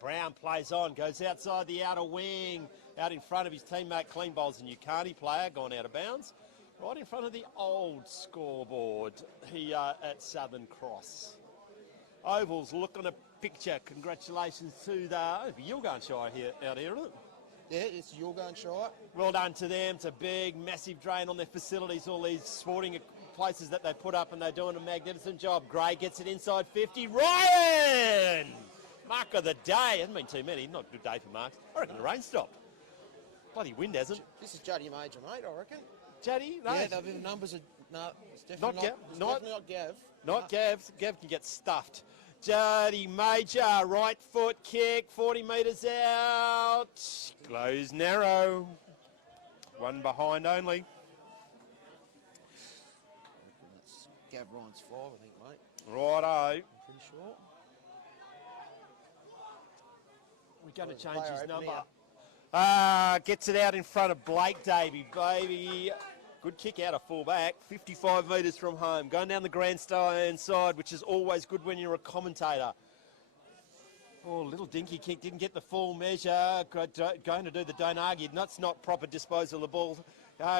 Brown plays on, goes outside the outer wing, out in front of his teammate, clean bowls, a Nukarni player, gone out of bounds. Right in front of the old scoreboard here at Southern Cross. Ovals, look on a picture. Congratulations to the Yilgarn Shire here out here, isn't it? Yeah, it's Yilgarn Shire. Well done to them. It's a big, massive drain on their facilities. All these sporting places that they put up, and they're doing a magnificent job. Gray gets it inside 50. Ryan! Mark of the day. Hasn't been too many. Not a good day for marks. I reckon the rain stopped. Bloody wind hasn't. This is Juddy Major, mate, I reckon. Juddy? No. Yeah, the numbers are... No, it's definitely definitely not Gav. Not Gav. Gav can get stuffed. Juddy Major, right foot kick, 40 metres out. Goes narrow. One behind only. That's Gav Ryan's 5, I think, mate. Righto. I'm pretty sure. We're going to change Player his open number. Gets it out in front of Blake Davey, baby. Good kick out of full-back, 55 metres from home. Going down the grandstand side, which is always good when you're a commentator. Oh, little dinky kick, didn't get the full measure. Going to do the don't argue. That's not proper disposal of the ball.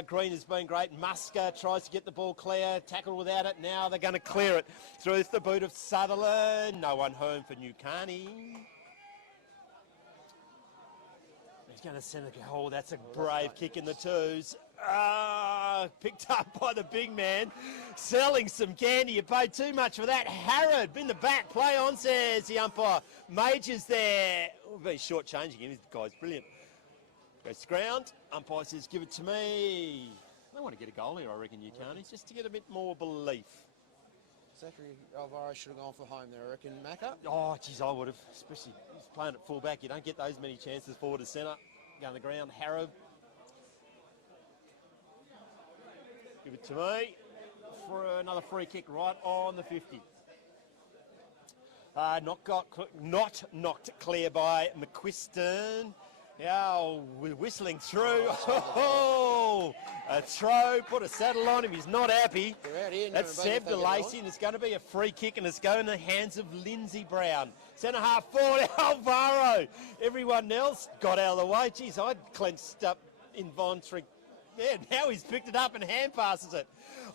Green has been great. Musker tries to get the ball clear. Tackle without it. Now they're going to clear it through the boot of Sutherland. No one home for Nukarni. He's going to send it. Oh, that's a brave kick in the twos. Picked up by the big man. Selling some candy. You paid too much for that. Harrod in the back. Play on, says the umpire. Major's there. Oh, very short-changing him. This guy's brilliant. Goes to ground. Umpire says, give it to me. They want to get a goal here, I reckon, Nukarni, just to get a bit more belief. Zachary Alvaro should have gone for home there, I reckon, Macca. Oh, geez, I would have. Especially he's playing at full-back. You don't get those many chances forward to centre. Go on the ground. Harrod. Give it to me for another free kick right on the 50. Not knocked clear by McQuiston. Now we're whistling through. Oh, a throw, put a saddle on him. He's not happy. That's Seb DeLacy, and it's going to be a free kick, and it's going in the hands of Lindsay Brown. Centre half forward, Alvaro. Everyone else got out of the way. Geez, I'd clenched up involuntary. Yeah, now he's picked it up and hand passes it.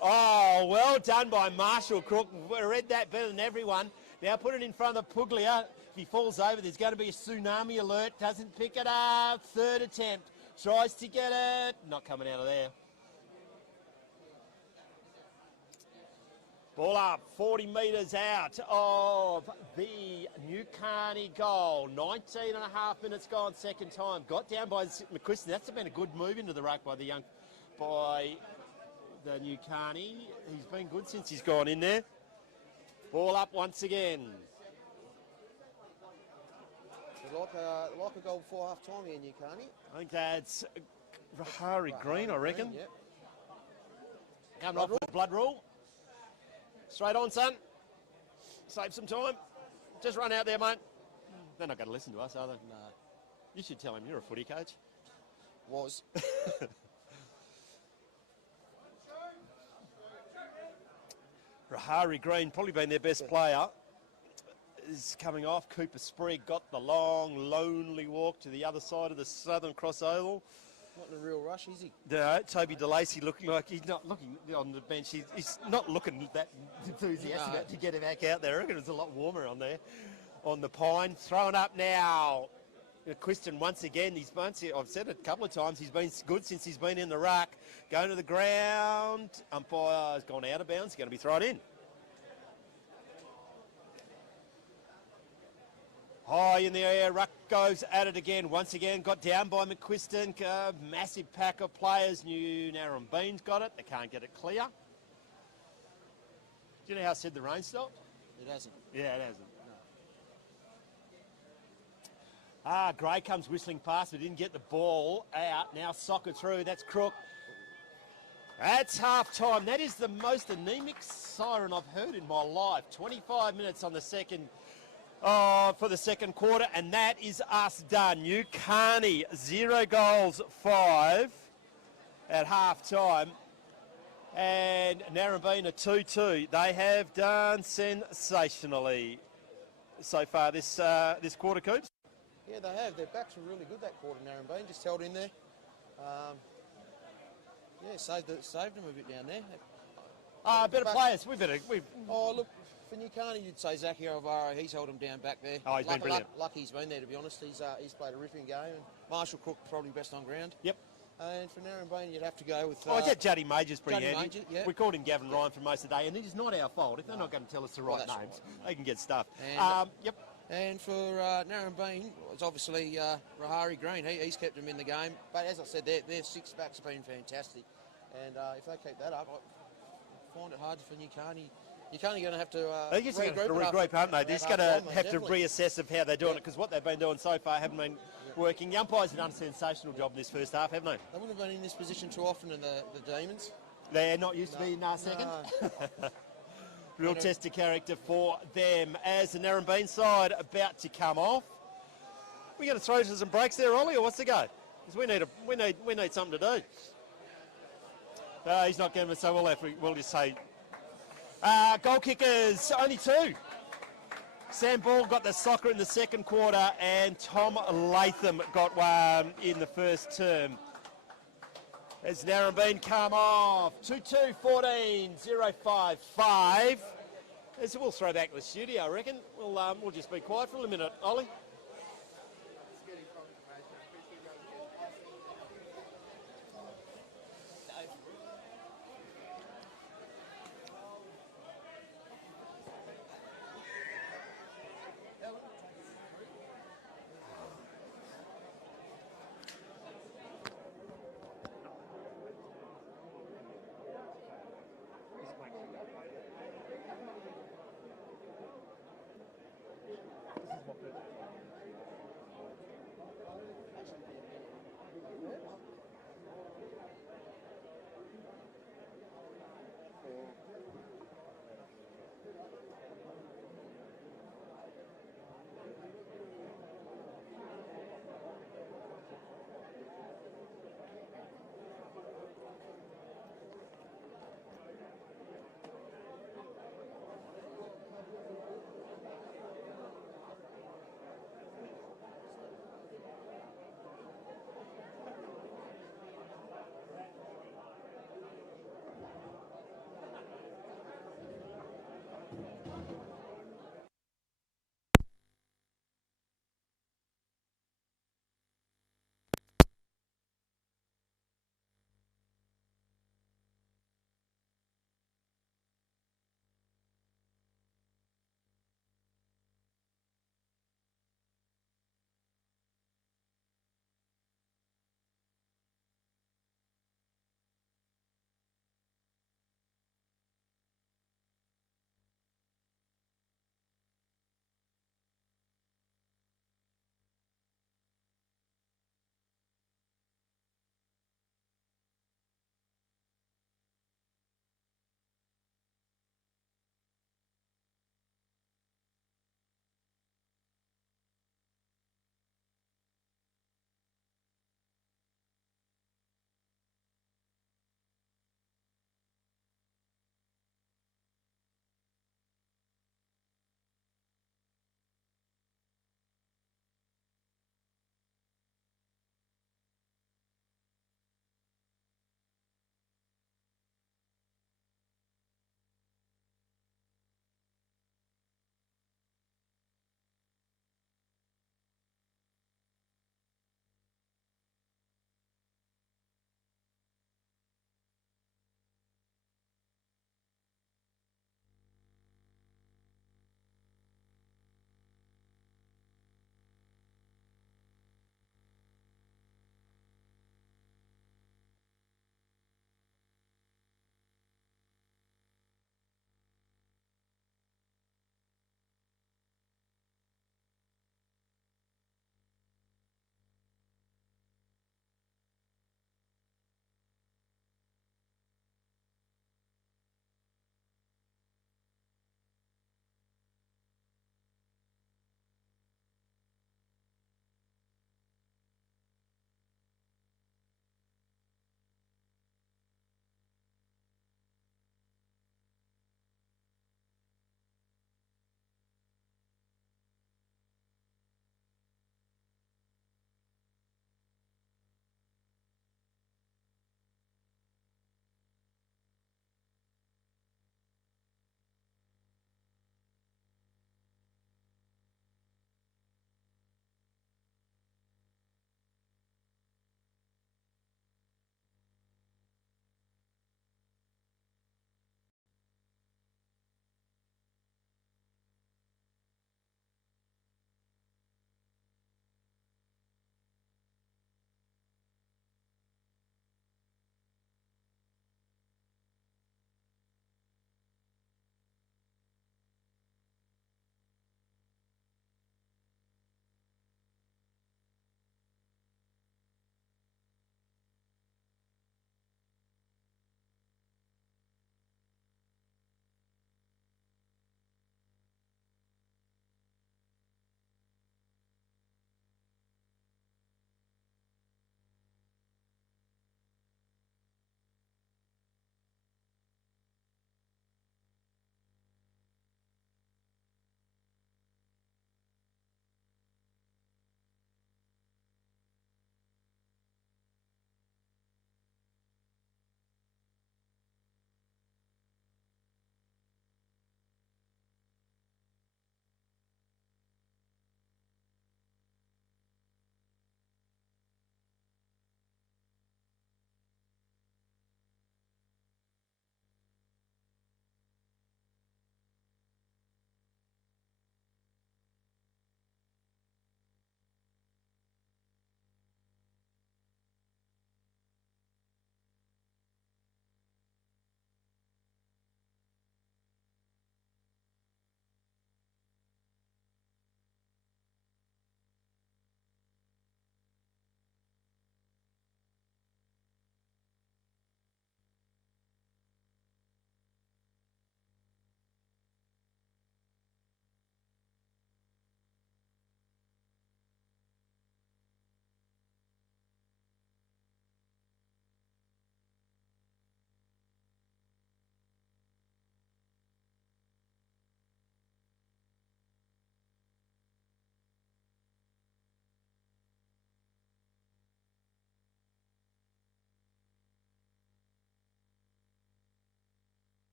Oh, well done by Marshall Crook. We read that better than everyone. Now put it in front of Puglia. If he falls over, there's going to be a tsunami alert. Doesn't pick it up. Third attempt. Tries to get it. Not coming out of there. Ball up, 40 metres out of the Nukarni goal. 19 and a half minutes gone, second time. Got down by McQuiston. That's been a good move into the ruck by the Nukarni. He's been good since he's gone in there. Ball up once again. Like a goal before half time here, Nukarni. I think that's Rahari Green, I reckon. Yep. Coming off with the blood rule. Straight on, son. Save some time. Just run out there, mate. They're not going to listen to us, are they? No. You should tell him you're a footy coach. Was. Rahari Green, probably been their best player, is coming off. Cooper Sprigg got the long, lonely walk to the other side of the Southern Cross Oval. Not in a real rush, is he? No, Toby DeLacy looking like he's not looking on the bench. He's not looking that enthusiastic to get him back out there. I reckon it was a lot warmer on there, on the pine. Throwing up now. Quiston once again. I've said it a couple of times. He's been good since he's been in the ruck. Going to the ground. Umpire has gone out of bounds. He's going to be thrown in. High in the air, ruck goes at it again. Once again, got down by McQuiston. Massive pack of players. Narembeen's got it. They can't get it clear. Do you know how I said the rain stopped? It hasn't. Yeah, it hasn't. No. Gray comes whistling past, but didn't get the ball out. Now soccer through. That's Crook. That's half time. That is the most anemic siren I've heard in my life. 25 minutes on the second. For the second quarter, and that is us done. Nukarni, 0 goals, 5 at half time. And Narembeen a 2-2. They have done sensationally so far this quarter, Coops. Yeah, they have. Their backs were really good that quarter, Narembeen. Just held in there. Saved them a bit down there. Better players. Oh, look. For Nukarni, you'd say Zachary Alvaro, he's held him down back there. Oh, he's been brilliant. Lucky he's been there, to be honest. He's played a ripping game. And Marshall Crook probably best on ground. Yep. And for Narembeen, you'd have to go with... Oh, yeah, Juddy Major's pretty Juddy handy. Major, yeah. We called him Gavin Ryan for most of the day, and it is not our fault. If they're not going to tell us the right that's names, they can get stuff. And- Yep. And for Narembeen, it's obviously Rahari Green. He's kept them in the game. But as I said, their six backs have been fantastic. And if they keep that up, I find it hard for Nukarni. Nukarni going to have to I think it's going to have to regroup, aren't they? They're just going to have to reassess of how they're doing it, because what they've been doing so far haven't been working. The umpires have done a sensational job in this first half, haven't they? They wouldn't have been in this position too often in the Demons. They're not used to being second. No. Real test of character for them as the Narembeen side about to come off. We're going to throw to some breaks there, Ollie, or what's the go? Because we need something to do. He's not giving us, so we'll just say goal kickers, only two. Sam Ball got the soccer in the second quarter, and Tom Latham got one in the first term. As Narembeen come off, 2-2-14, 0-5-5. As we'll throw back to the studio, I reckon. We'll just be quiet for a minute, Ollie.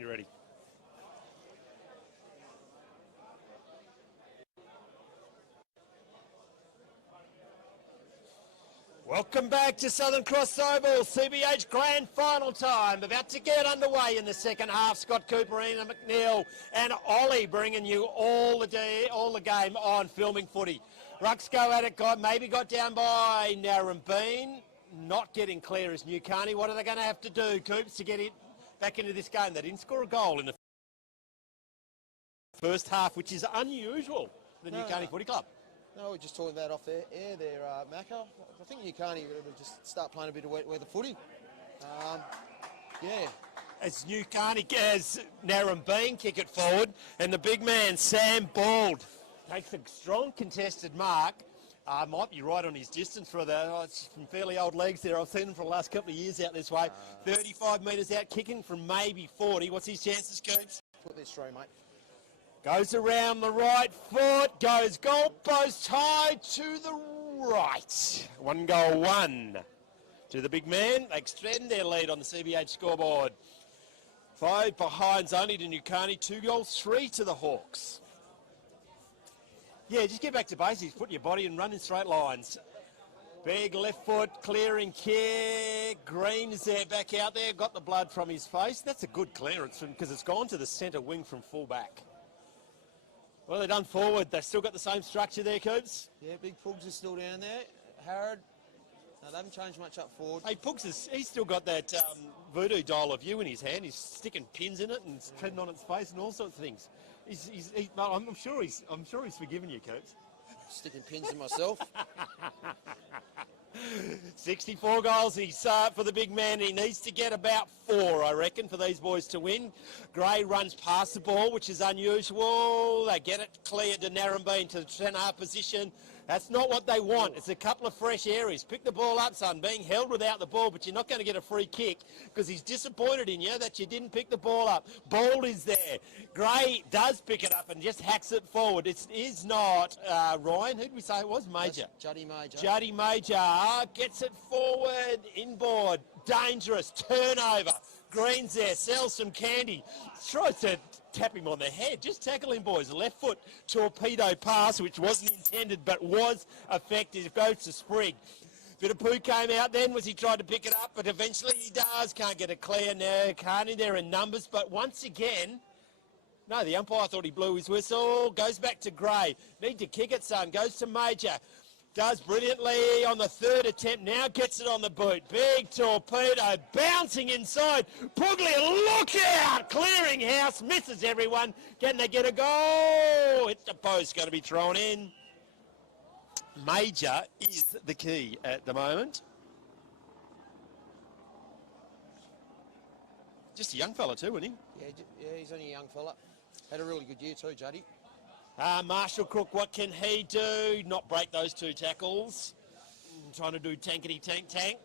when you're ready. Welcome back to Southern Cross Oval, CBH Grand Final time. About to get underway in the second half. Scott Cooper, Ian McNeil and Ollie bringing you all the game on Filming Footy. Rucks go at it, maybe got down by Narembeen. Not getting clear as Nukarni. What are they going to have to do, Coops, to get it back into this game? They didn't score a goal in the first half, which is unusual for the Nukarni Footy Club. No, we're just talking about off there, Macca. I think Nukarni will just start playing a bit of wet weather footy. Yeah. As Narembeen kick it forward, and the big man, Sam Bald, takes a strong contested mark. Might be right on his distance for it's some fairly old legs there. I've seen him for the last couple of years out this way. 35 metres out, kicking from maybe 40. What's his chances, Coops? Put this through, mate. Goes around the right foot, goes goalpost high to the right. 1 goal, 1 to the big man. They extend their lead on the CBH scoreboard. 5 behinds only to Nukarni, 2 goals, 3 to the Hawks. Yeah, just get back to basics, put your body and run in straight lines. Big left foot, clearing kick. Green is there, back out there, got the blood from his face. That's a good clearance because it's gone to the centre wing from full back. Well, they've done forward. They've still got the same structure there, Coops. Yeah, Big Pugs is still down there. Harrod, no, they haven't changed much up forward. Hey, Pugs, he's still got that voodoo doll of you in his hand. He's sticking pins in it and treading on its face and all sorts of things. I'm sure he's forgiven you, Coops. Sticking pins in myself. 64 goals he's for the big man. He needs to get about 4, I reckon, for these boys to win. Gray runs past the ball, which is unusual. They get it clear to Narembeen to the centre position. That's not what they want. It's a couple of fresh areas. Pick the ball up, son. Being held without the ball, but you're not going to get a free kick because he's disappointed in you that you didn't pick the ball up. Bald is there. Gray does pick it up and just hacks it forward. It is not Ryan. Who did we say it was? Major. That's Juddy Major. Juddy Major gets it forward, inboard, dangerous, turnover. Green's there, sells some candy, tries to tap him on the head. Just tackle him, boys. Left foot torpedo pass, which wasn't intended but was effective. Goes to Sprigg. Bit of poo came out then as he tried to pick it up, but eventually he does. Can't get it clear now. Can't in there in numbers, but once again, no, the umpire thought he blew his whistle. Goes back to Gray. Need to kick it, son. Goes to Major. Does brilliantly on the 3rd attempt. Now gets it on the boot. Big torpedo bouncing inside. Puglia, look out! Clearing house. Misses everyone. Can they get a goal? Hit the post. Going to be thrown in. Major is the key at the moment. Just a young fella too, isn't he? Yeah, he's only a young fella. Had a really good year too, Juddy. Marshall Crook, what can he do? Not break those 2 tackles. Trying to do tankety tank.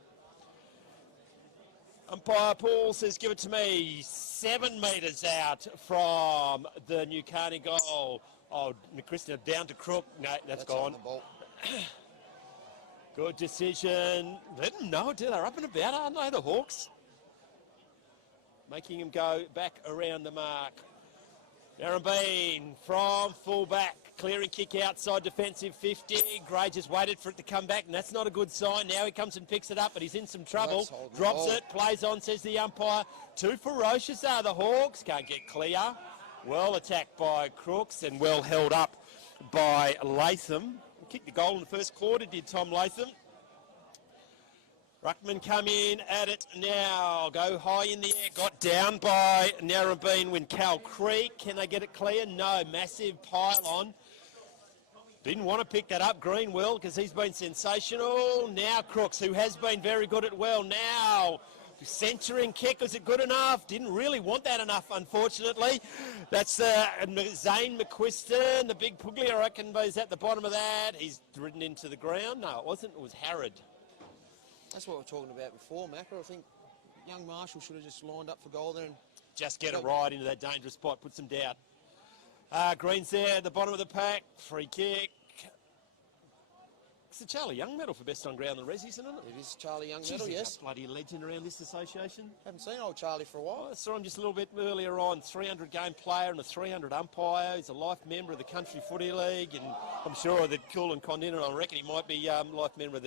Umpire Paul says, give it to me. 7 metres out from the Nukarni goal. Oh, Christina down to Crook. No, that's gone. On the ball. Good decision. Let them know, do they're up and about, aren't they, the Hawks? Making him go back around the mark. Narembeen from full back, clearing kick outside defensive 50. Gray just waited for it to come back, and that's not a good sign. Now he comes and picks it up, but he's in some trouble. Drops it, plays on, says the umpire. 2 ferocious are the Hawks. Can't get clear. Well attacked by Crooks and well held up by Latham. Kicked the goal in the first quarter, did Tom Latham. Ruckman come in at it now. Go high in the air. Got down by Narembeen when Cal Creek. Can they get it clear? No. Massive pylon. Didn't want to pick that up. Green will because he's been sensational. Now Crooks, who has been very good at well. Now centering kick. Was it good enough? Didn't really want that enough, unfortunately. That's Zane McQuiston. The big Puglia, I reckon, is at the bottom of that. He's ridden into the ground. No, it wasn't. It was Harrod. That's what we were talking about before, Macca. I think young Marshall should have just lined up for goal there and just get it right into that dangerous spot, put some doubt. Green's there at the bottom of the pack, free kick. It's the Charlie Young medal for best on ground in the Resi, isn't it? It is Charlie Young Jeez, medal, he's yes. a bloody legend around this association. Haven't seen old Charlie for a while. I saw him just a little bit earlier on. 300 game player and a 300 umpire. He's a life member of the Country Footy League, and I'm sure that Coolin Continental. I reckon he might be life member of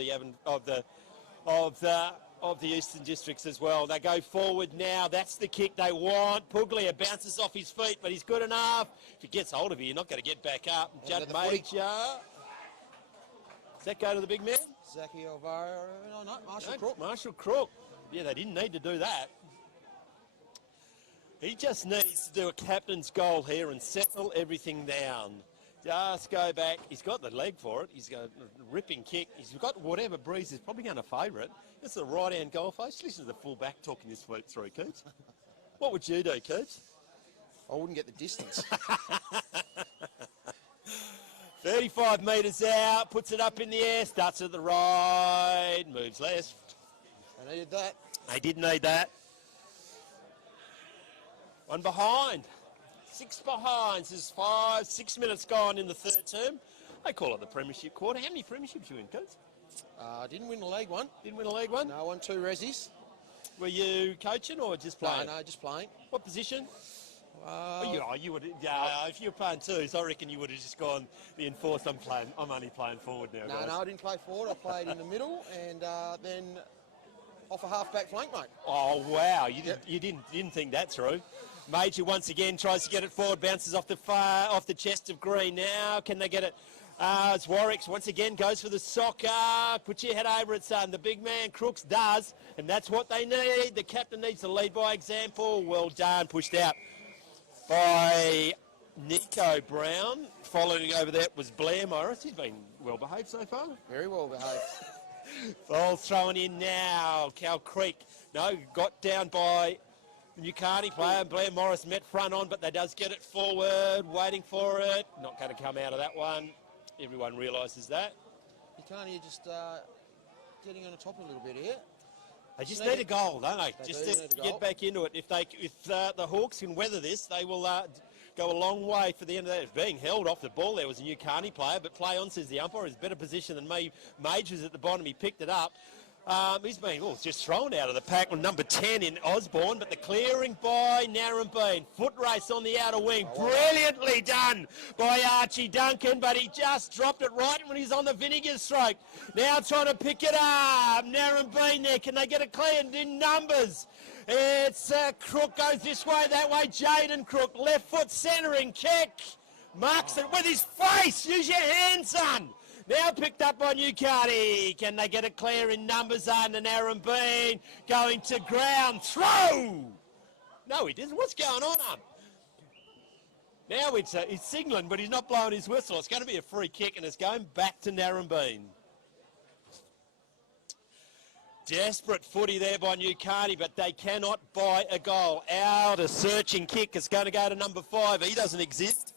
the Eastern Districts as well. They go forward now. That's the kick they want. Puglia bounces off his feet, but he's good enough. If he gets hold of you, you're not going to get back up. Judd Major. Does that go to the big man? Zachy Alvaro. No, Marshall Crook. Marshall Crook. Yeah, they didn't need to do that. He just needs to do a captain's goal here and settle everything down. Just go back. He's got the leg for it. He's got a ripping kick. He's got whatever breeze is probably going to favour it. It's the right-hand goal face. Listen to the full-back talking this week through, Coots. What would you do, Coots? I wouldn't get the distance. 35 metres out, puts it up in the air, starts at the right, moves left. I needed that. They did need that. One behind. 6 behind. There's 6 minutes gone in the third term. They call it the Premiership quarter. How many Premierships you in, Coots? Didn't win the league one. Didn't win a league one? No, won 2 Resis. Were you coaching or just playing? No, just playing. What position? You would. Yeah, if you were playing twos, I reckon you would have just gone the enforced. I'm only playing forward now. Guys. No, I didn't play forward. I played in the middle and then off a half-back flank, mate. Oh wow! You didn't think that through. Major once again tries to get it forward, bounces off the chest of Green. Now can they get it? It's Warwick's once again goes for the soccer. Put your head over it, son. The big man Crooks does, and that's what they need. The captain needs to lead by example. Well done, pushed out by Nico Brown. Following over that was Blair Morris. He's been well behaved so far. Very well behaved. Ball thrown in now. Cow Creek. No, got down by the Nukarni player. Blair Morris met front on, but they does get it forward. Waiting for it. Not going to come out of that one. Everyone realises that. Nukarni are just getting on the top a little bit here. They just need a goal, don't they? Just do to need a get goal. back into it. If the Hawks can weather this, they will go a long way for the end of that. It's being held off the ball. There was a Nukarni player, but play on, says the umpire. He's better position than me. Major's at the bottom. He picked it up. He's been just thrown out of the pack with number 10 in Osborne, but the clearing by Narembeen. Foot race on the outer wing. Brilliantly done by Archie Duncan, but he just dropped it right when he's on the vinegar stroke. Now trying to pick it up. Narembeen there. Can they get it cleared in numbers? It's Crook goes this way, that way. Jaden Crook, left foot centering kick. Marks it with his face. Use your hands, son. Now picked up by Nukarni. Can they get it clear in numbers under Narembeen? Going to ground. Throw! No, he doesn't. What's going on up? Now he's signalling, but he's not blowing his whistle. It's going to be a free kick, and it's going back to Narembeen. Desperate footy there by Nukarni, but they cannot buy a goal. Out, a searching kick. It's going to go to number 5. He doesn't exist.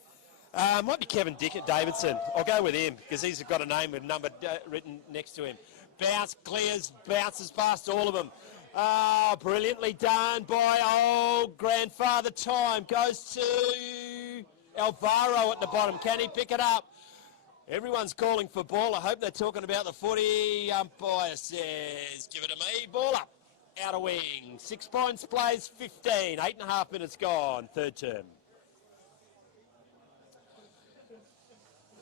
Might be Kevin Davidson. I'll go with him because he's got a name with number written next to him. Bounce, clears, bounces past all of them. Brilliantly done by old grandfather Time. Goes to Alvaro at the bottom. Can he pick it up? Everyone's calling for ball. I hope they're talking about the footy. Umpire says, give it to me. Ball up. Outer wing. 6 points, plays 15. 8.5 minutes gone. Third term.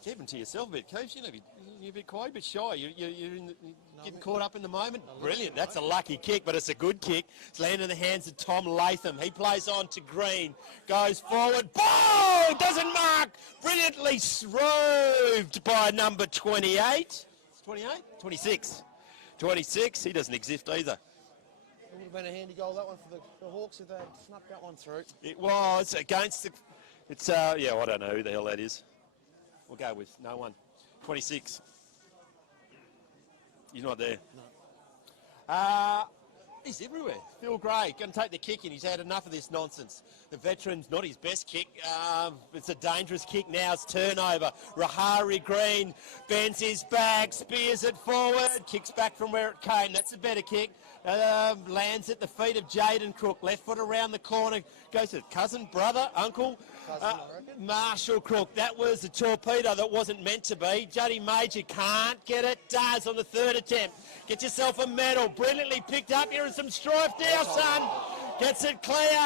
Keep them to yourself a bit, Coach. You're a bit quiet, a bit shy. You're getting caught up in the moment. Brilliant. That's a lucky kick, but it's a good kick. It's landed in the hands of Tom Latham. He plays on to Green. Goes forward. Ball! Doesn't mark. Brilliantly roved by number 28. 28? 26. 26. He doesn't exist either. It would have been a handy goal, that one, for the Hawks if they had snuck that one through. It was against the... It's, I don't know who the hell that is. We'll go with no one. 26. He's not there. No. He's everywhere. Phil Gray, going to take the kick in. He's had enough of this nonsense. The veteran's not his best kick. It's a dangerous kick now. It's turnover. Rahari Green bends his back, spears it forward, kicks back from where it came. That's a better kick. Lands at the feet of Jaden Crook. Left foot around the corner. Goes to cousin, brother, uncle. cousin, I reckon. Marshall Crook, that was a torpedo that wasn't meant to be. Juddy Major can't get it, does on the third attempt. Get yourself a medal. Brilliantly picked up. You're in some strife now, son. Gets it clear.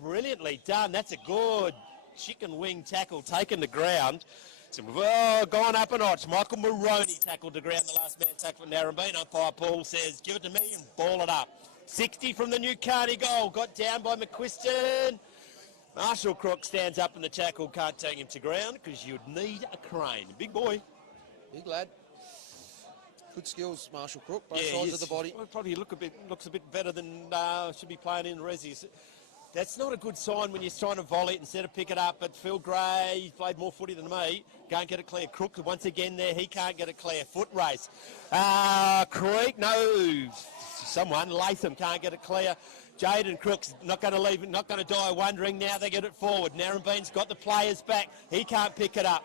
Brilliantly done. That's a good chicken wing tackle taken to ground. So we've gone up a notch. Michael Moroney tackled to ground, the last man tackle for Narembeen. Umpire Paul says, give it to me and ball it up. 60 from the Nukarni goal. Got down by McQuiston. Marshall Crook stands up in the tackle. Can't take him to ground because you'd need a crane. Big boy. Big lad. Good skills, Marshall Crook. Both Yeah, sides of the body. Well, probably looks a bit better than should be playing in Resi. That's not a good sign when you're trying to volley it instead of pick it up. But Phil Gray, he's played more footy than me. Can't get it clear. Crook once again there. He can't get it clear. Foot race. Creek, no. Someone, Latham can't get it clear. Jaden Crook's not going to leave it, not going to die wondering. Now they get it forward. Narembeen's got the players back. He can't pick it up.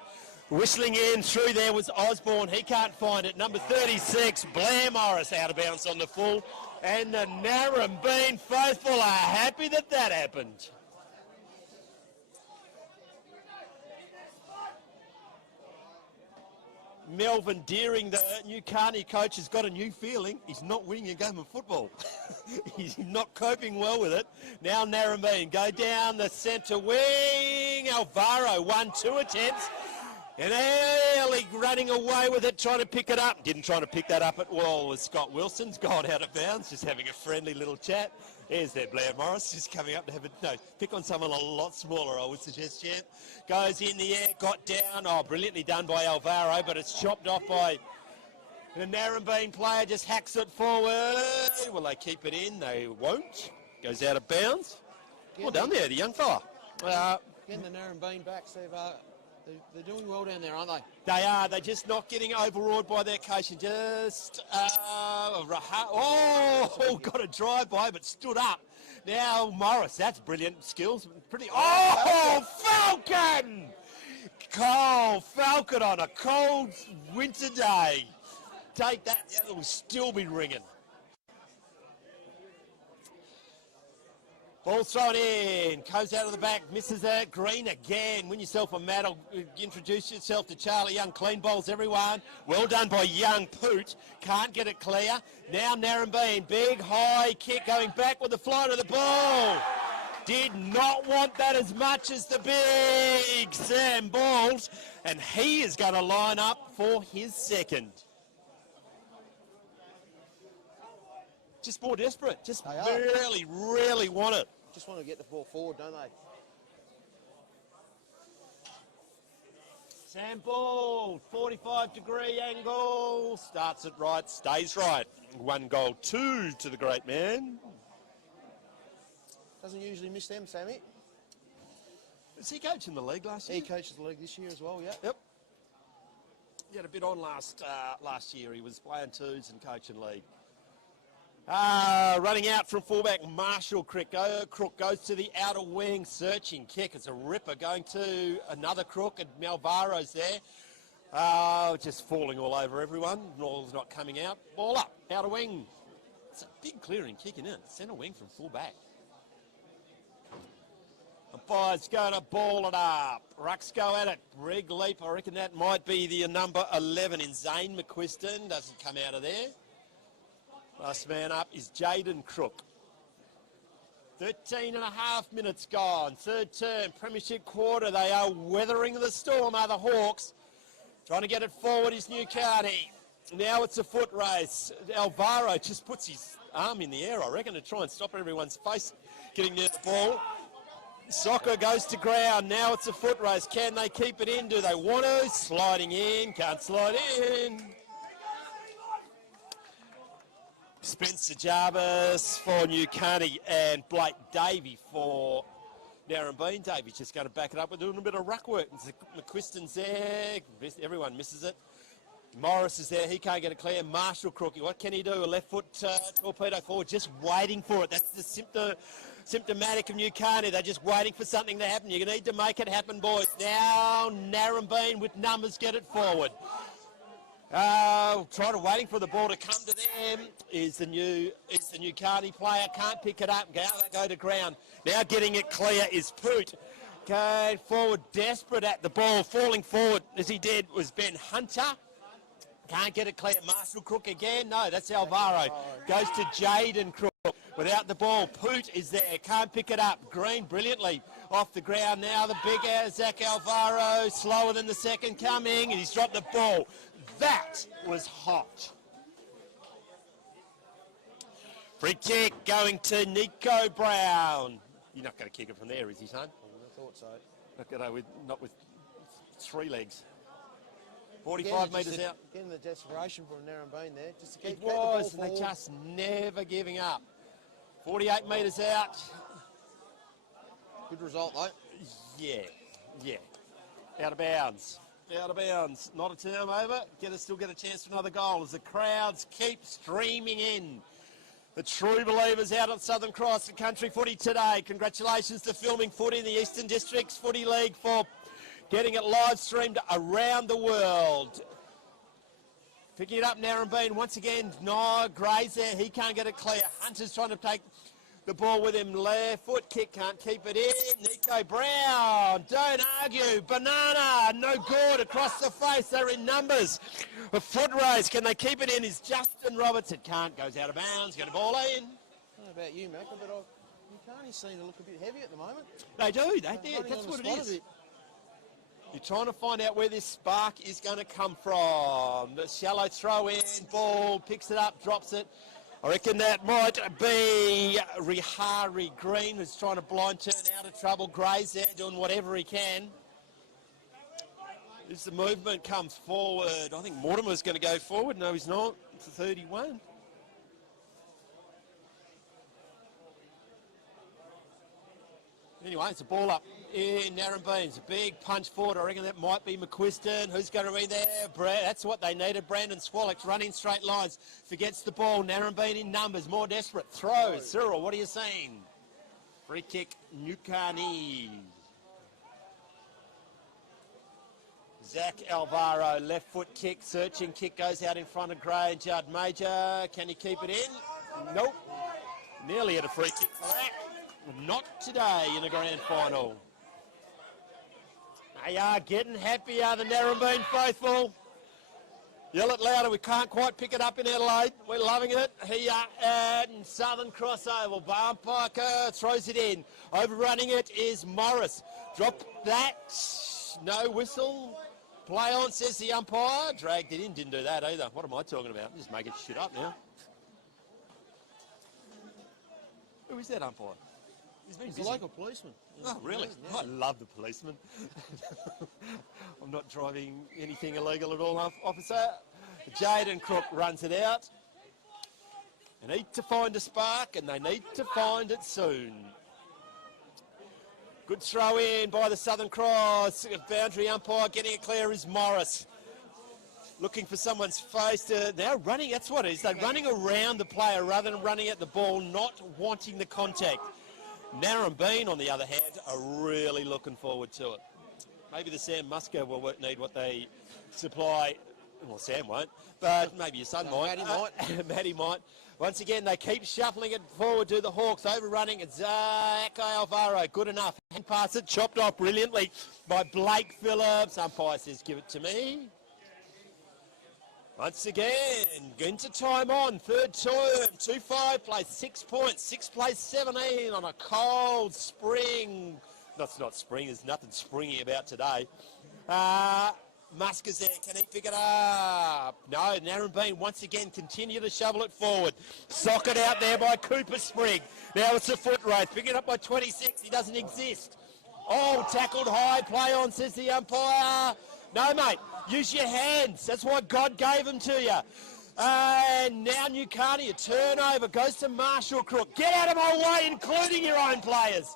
Whistling in through there was Osborne. He can't find it. Number 36, Blair Morris out of bounds on the full. And the Narembeen faithful are happy that that happened. Melvin Deering, the Nukarni coach, has got a new feeling. He's not winning a game of football. He's not coping well with it. Now Narembeen go down the centre wing. Alvaro won 2 attempts. And early running away with it, trying to pick it up. Didn't try to pick that up at all as Scott Wilson's gone out of bounds, just having a friendly little chat. There's that Blair Morris, just coming up to have a, no, pick on someone a lot smaller, I would suggest, champ. Goes in the air, got down. Oh, brilliantly done by Alvaro, but it's chopped off by the Narembeen player, just hacks it forward. Will they keep it in? They won't. Goes out of bounds. Well done there, the young fella. Getting the Narembeen backs, they're doing well down there, aren't they? They are. They're just not getting overawed by their coach. And just, got a drive-by, but stood up. Now Morris, that's brilliant skills. Pretty. Oh, Falcon! Cole Falcon on a cold winter day. Take that. The other will still be ringing. Ball thrown in, comes out of the back, misses it. Green again. Win yourself a medal. Introduce yourself to Charlie Young. Clean bowls, everyone. Well done by Young Poot. Can't get it clear. Now Narembeen. Big high kick going back with the flight of the ball. Did not want that as much as the big Sam Balls. And he is going to line up for his second. Just more desperate. Just really want it. Just want to get the ball forward, don't they? Sam Ball, 45-degree angle. Starts it right, stays right. 1 goal, 2 to the great man. Doesn't usually miss them, Sammy. Was he coaching the league last year? He coaches the league this year as well, yeah. Yep. He had a bit on last year. He was playing twos and coaching league. Running out from fullback, Marshall Crook goes to the outer wing, searching kick. It's a ripper going to another Crook, and Malvaro's there. Just falling all over everyone. Ball's not coming out. Ball up, outer wing. It's a big clearing kick in it. Centre wing from fullback. Umpire's going to ball it up. Rucks go at it. Big leap. I reckon that might be the number 11 in Zane McQuiston. Doesn't come out of there. Last man up is Jaden Crook. 13 and a half minutes gone. Third term, premiership quarter. They are weathering the storm, are the Hawks. Trying to get it forward is Nukarni. Now it's a foot race. Alvaro just puts his arm in the air, I reckon, to try and stop everyone's face getting near the ball. Soccer goes to ground. Now it's a foot race. Can they keep it in? Do they want to? Sliding in. Can't slide in. Spencer Jarvis for Nukarni and Blake Davey for Narembeen. Davey's just going to back it up with doing a bit of ruck work. McQuiston's there. Everyone misses it. Morris is there. He can't get it clear. Marshall Crook. What can he do? A left foot torpedo forward. Just waiting for it. That's the symptomatic of Nukarni. They're just waiting for something to happen. You need to make it happen, boys. Now Narembeen with numbers get it forward. Waiting for the ball to come to them is the Nukarni player. Can't pick it up. Go to ground. Now getting it clear is Poot. Going forward, desperate at the ball. Falling forward as he did was Ben Hunter. Can't get it clear. Marshall Crook again. No, that's Alvaro. Goes to Jaden Crook. Without the ball, Poot is there. Can't pick it up. Green brilliantly off the ground now. The big Zach Alvaro, slower than the second coming, and he's dropped the ball. That was hot. Free kick going to Nico Brown. You're not going to kick it from there, is he, son? I thought so. Not with 3 legs. 45 metres out. Getting the desperation from Narembeen there. Just to keep It was, and they just never giving up. 48 metres out. Good result, though. Yeah. Out of bounds. Not a turnover. Still get a chance for another goal as the crowds keep streaming in. The true believers out at Southern Cross and Country Footy today. Congratulations to Filming Footy in the Eastern Districts Footy League for getting it live streamed around the world. Picking it up, Narembeen once again. No, Gray's there. He can't get it clear. Hunter's trying to take the ball with him. Left foot kick, can't keep it in. Nico Brown, don't argue. Banana, no good. Across the face, they're in numbers. A foot race, can they keep it in? Is Justin Roberts. It can't, goes out of bounds. Get a ball in. I don't know about you, Macca, but Nukarni seem to look a bit heavy at the moment. They do, that's what it is. You're trying to find out where this spark is going to come from. The shallow throw in, ball, picks it up, drops it. I reckon that might be Rihari Green, who's trying to blind turn out of trouble. Gray's there doing whatever he can. As the movement comes forward, I think Mortimer's going to go forward. No, he's not. It's a 31. Anyway, it's a ball up in Narembeen. It's a big punch forward. I reckon that might be McQuiston. Who's going to be there? That's what they needed. Brandon Swallock's running straight lines. Forgets the ball. Narembeen in numbers. More desperate. Throws. Cyril, what are you seeing? Free kick, Nukarni. Zach Alvaro, left foot kick. Searching kick goes out in front of Gray. Judd Major. Can he keep it in? Nope. Nearly had a free kick for that. Not today in the grand final. They are getting happier, the Narembeen faithful. Yell it louder, we can't quite pick it up in Adelaide. We're loving it here at Southern Crossover. Barnparker throws it in. Overrunning it is Morris. Drop that. No whistle. Play on, says the umpire. Dragged it in, didn't do that either. What am I talking about? I'm just making shit up now. Who is that umpire? He's a local policeman. Oh, really? Yeah. I love the policeman. I'm not driving anything illegal at all, officer. Jaden Crook runs it out. They need to find a spark, and they need to find it soon. Good throw in by the Southern Cross. Boundary umpire getting it clear is Morris. Looking for someone's face. They're running, that's what it is. They're running around the player rather than running at the ball, not wanting the contact. Narembeen, on the other hand, are really looking forward to it. Maybe the Sam Musker will need what they supply. Well, Sam won't, but maybe your son might. Matty might. Matty might. Once again, they keep shuffling it forward to the Hawks, overrunning it. Zach Alvaro, good enough. Hand pass it, chopped off brilliantly by Blake Phillips. Umpire says, give it to me. Once again, into time on, third term, 2-5, plays 6 points, 6 plays 17 on a cold spring. That's not spring, there's nothing springy about today. Musk is there, can he pick it up? No, Narembeen once again continue to shovel it forward. Socket out there by Cooper Sprigg. Now it's a foot race, pick it up by 26, he doesn't exist. Oh, tackled high, play on, says the umpire. No, mate, use your hands. That's why God gave them to you. And now Nukarni, a turnover, goes to Marshall Crook. Get out of my way, including your own players.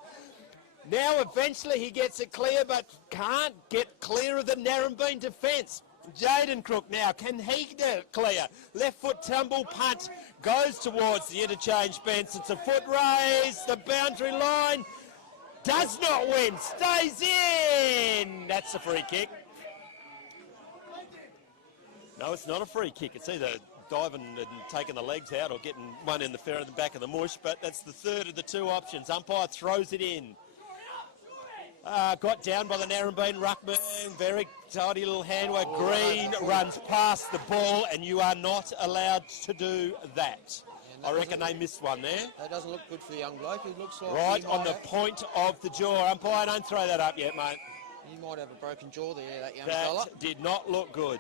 Now eventually he gets it clear, but can't get clear of the Narembeen defence. Jaden Crook now, can he get it clear? Left foot tumble punt, goes towards the interchange bench. It's a foot raise, the boundary line, does not win, stays in. That's a free kick. No, it's not a free kick. It's either diving and taking the legs out or getting one in the fair in the back of the mush, but that's the third of the two options. Umpire throws it in. Got down by the Narembeen ruckman. Very tidy little handwork. Green runs past the ball, and you are not allowed to do that. I reckon they missed one there. That doesn't look good for the young bloke. He looks like Right on the point of the jaw. Umpire, don't throw that up yet, mate. He might have a broken jaw there, that young fella. That did not look good.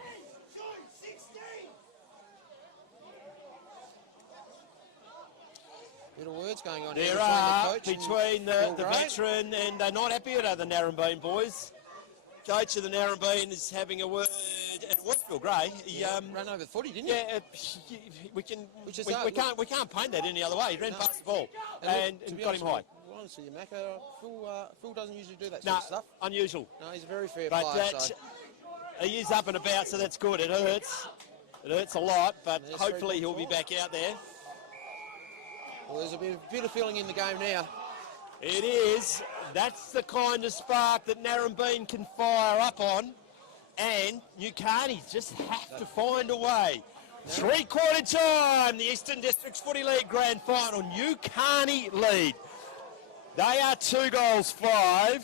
Little words going on There here are between the veteran, and they're not happy with the Narembeen boys. Coach of the Narembeen is having a word, and it was Phil Gray. He ran over the footy, didn't he? Yeah, we can't paint that any other way. He ran past the ball and got him high. Honestly, Mac, Phil doesn't usually do that No, sort of stuff. unusual. No, he's a very fair But player. that So. he is up and about, so that's good. It hurts. It hurts a lot, but There's hopefully he'll 3.4. be back out there. Well, there's a bit of feeling in the game now. It is. That's the kind of spark that Narembeen can fire up on. And Nukarni just have to find a way. Three-quarter time, the Eastern Districts Footy League Grand Final. Nukarni lead. They are 2-5.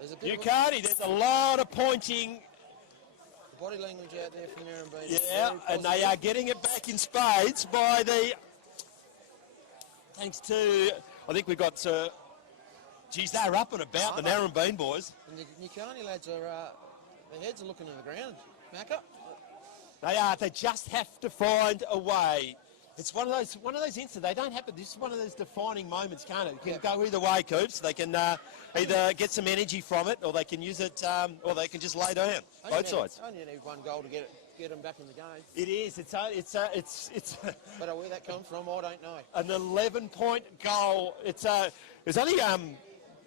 There's a bit of Nukarni, there's a lot of pointing. body language out there from Narembeen. Yeah, and they are getting it back in spades by the... Thanks to... I think we've got... geez, they're up and about, the Narembeen boys. And the Nukarni lads are... their heads are looking to the ground. Macca? They are. They just have to find a way. It's one of those incidents. They don't happen. This is one of those defining moments, can't it? It can go either way, Coops. They can either get some energy from it, or they can use it, or they can just lay down. Both sides. Only need one goal to get them back in the game. It is. It's But where that comes from, I don't know. an 11-point goal. It's only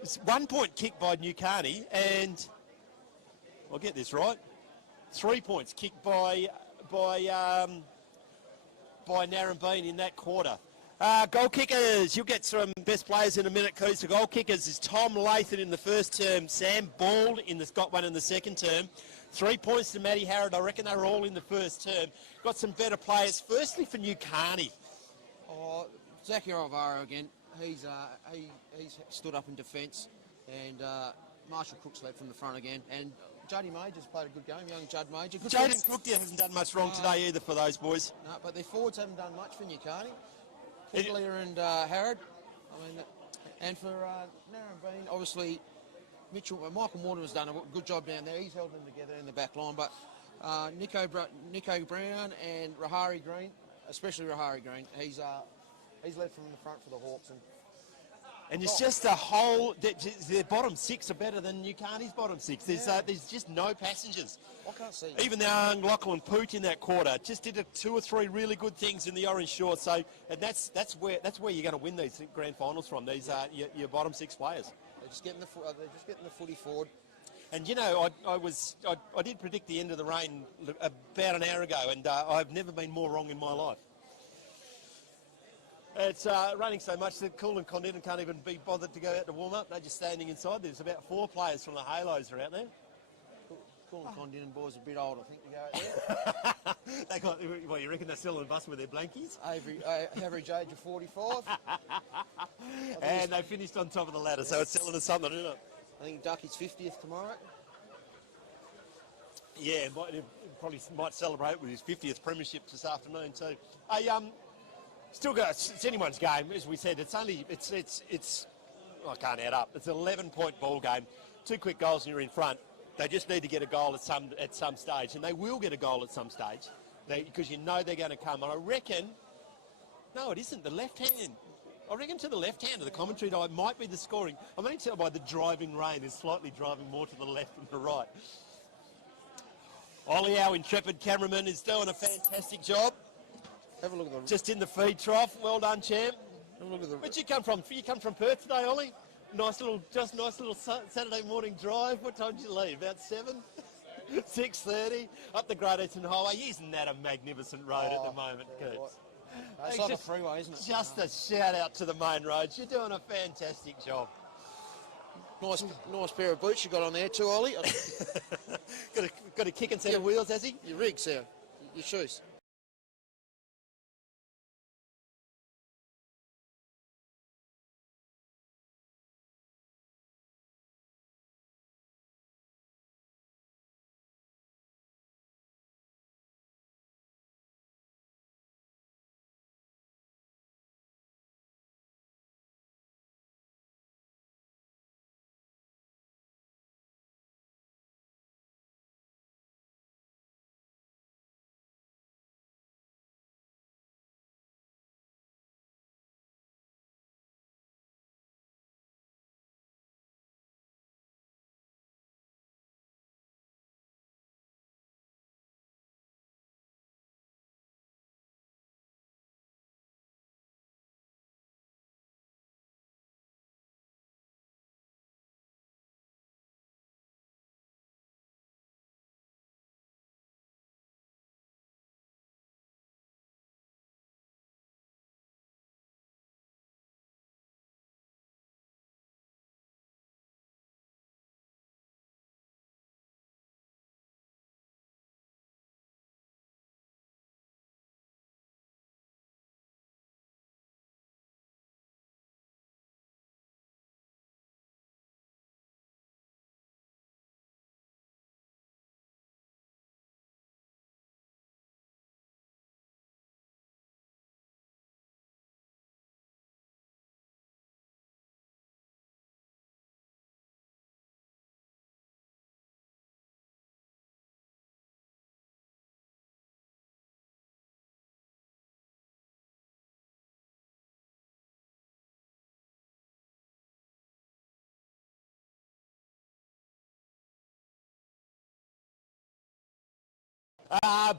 it's 1 point kicked by Nukarni, and I'll get this right. 3 points kicked by Narembeen in that quarter. Goal kickers, you'll get some best players in a minute, Coos. The goal kickers is Tom Lathan in the first term, Sam Bald got one in the second term. 3 points to Matty Harrod. I reckon they were all in the first term. Got some better players. Firstly for Nukarni. Oh, Zachy Alvaro again. He's stood up in defence, and Marshall Cook's led from the front again. And Juddy Major's played a good game, young Judd Major. Good Jaden Cook hasn't done much wrong today either for those boys. No, but their forwards haven't done much for Nukarni. Puglia and Harrod. I mean, and for Narembeen, obviously, Michael Mortimer's done a good job down there. He's held them together in the back line. But Nico Brown and Rahari Green, especially Rahari Green, he's led from the front for the Hawks. And it's just a whole... Their bottom six are better than Nukarni's bottom six. There's just no passengers. I can't see. Even the young Lachlan Poot in that quarter just did 2 or 3 really good things in the orange shorts. So, and that's where you're going to win these grand finals from. These are your bottom 6 players. They're just getting the footy forward. And you know, I did predict the end of the rain about an hour ago, and I've never been more wrong in my life. It's raining so much that Cool and Condon can't even be bothered to go out to warm up. They're just standing inside. There's about 4 players from the Halos are out there. Cool and Condon boys are a bit old, I think, to go out there. They got, well, you reckon they're still in bus with their blankies? Average age of 45. And they finished on top of the ladder, so it's telling us something, isn't it? I think Ducky's 50th tomorrow. Yeah, probably might celebrate with his 50th premiership this afternoon too. Still got, it's anyone's game, as we said. It's I can't add up. It's an 11-point ball game. 2 quick goals and you're in front. They just need to get a goal at some stage, and they will get a goal at some stage, because you know they're going to come. And I reckon, no, it isn't the left hand. I reckon to the left hand of the commentary it might be the scoring. I'm only tell by the driving rain is slightly driving more to the left than the right. Ollie, our intrepid cameraman, is doing a fantastic job. Have a look at the... Just in the feed trough. Well done, champ. Have a look at the... Where'd you come from? You come from Perth today, Ollie? Nice little Saturday morning drive. What time did you leave? About 7? 6:30? Up the Great Eastern Highway. Isn't that a magnificent road at the moment, Kurt? It's like a freeway, isn't it? Just a shout out to the main roads. You're doing a fantastic job. Nice pair of boots you got on there too, Ollie. got got a kick and set of wheels, has he? Your rigs, your shoes.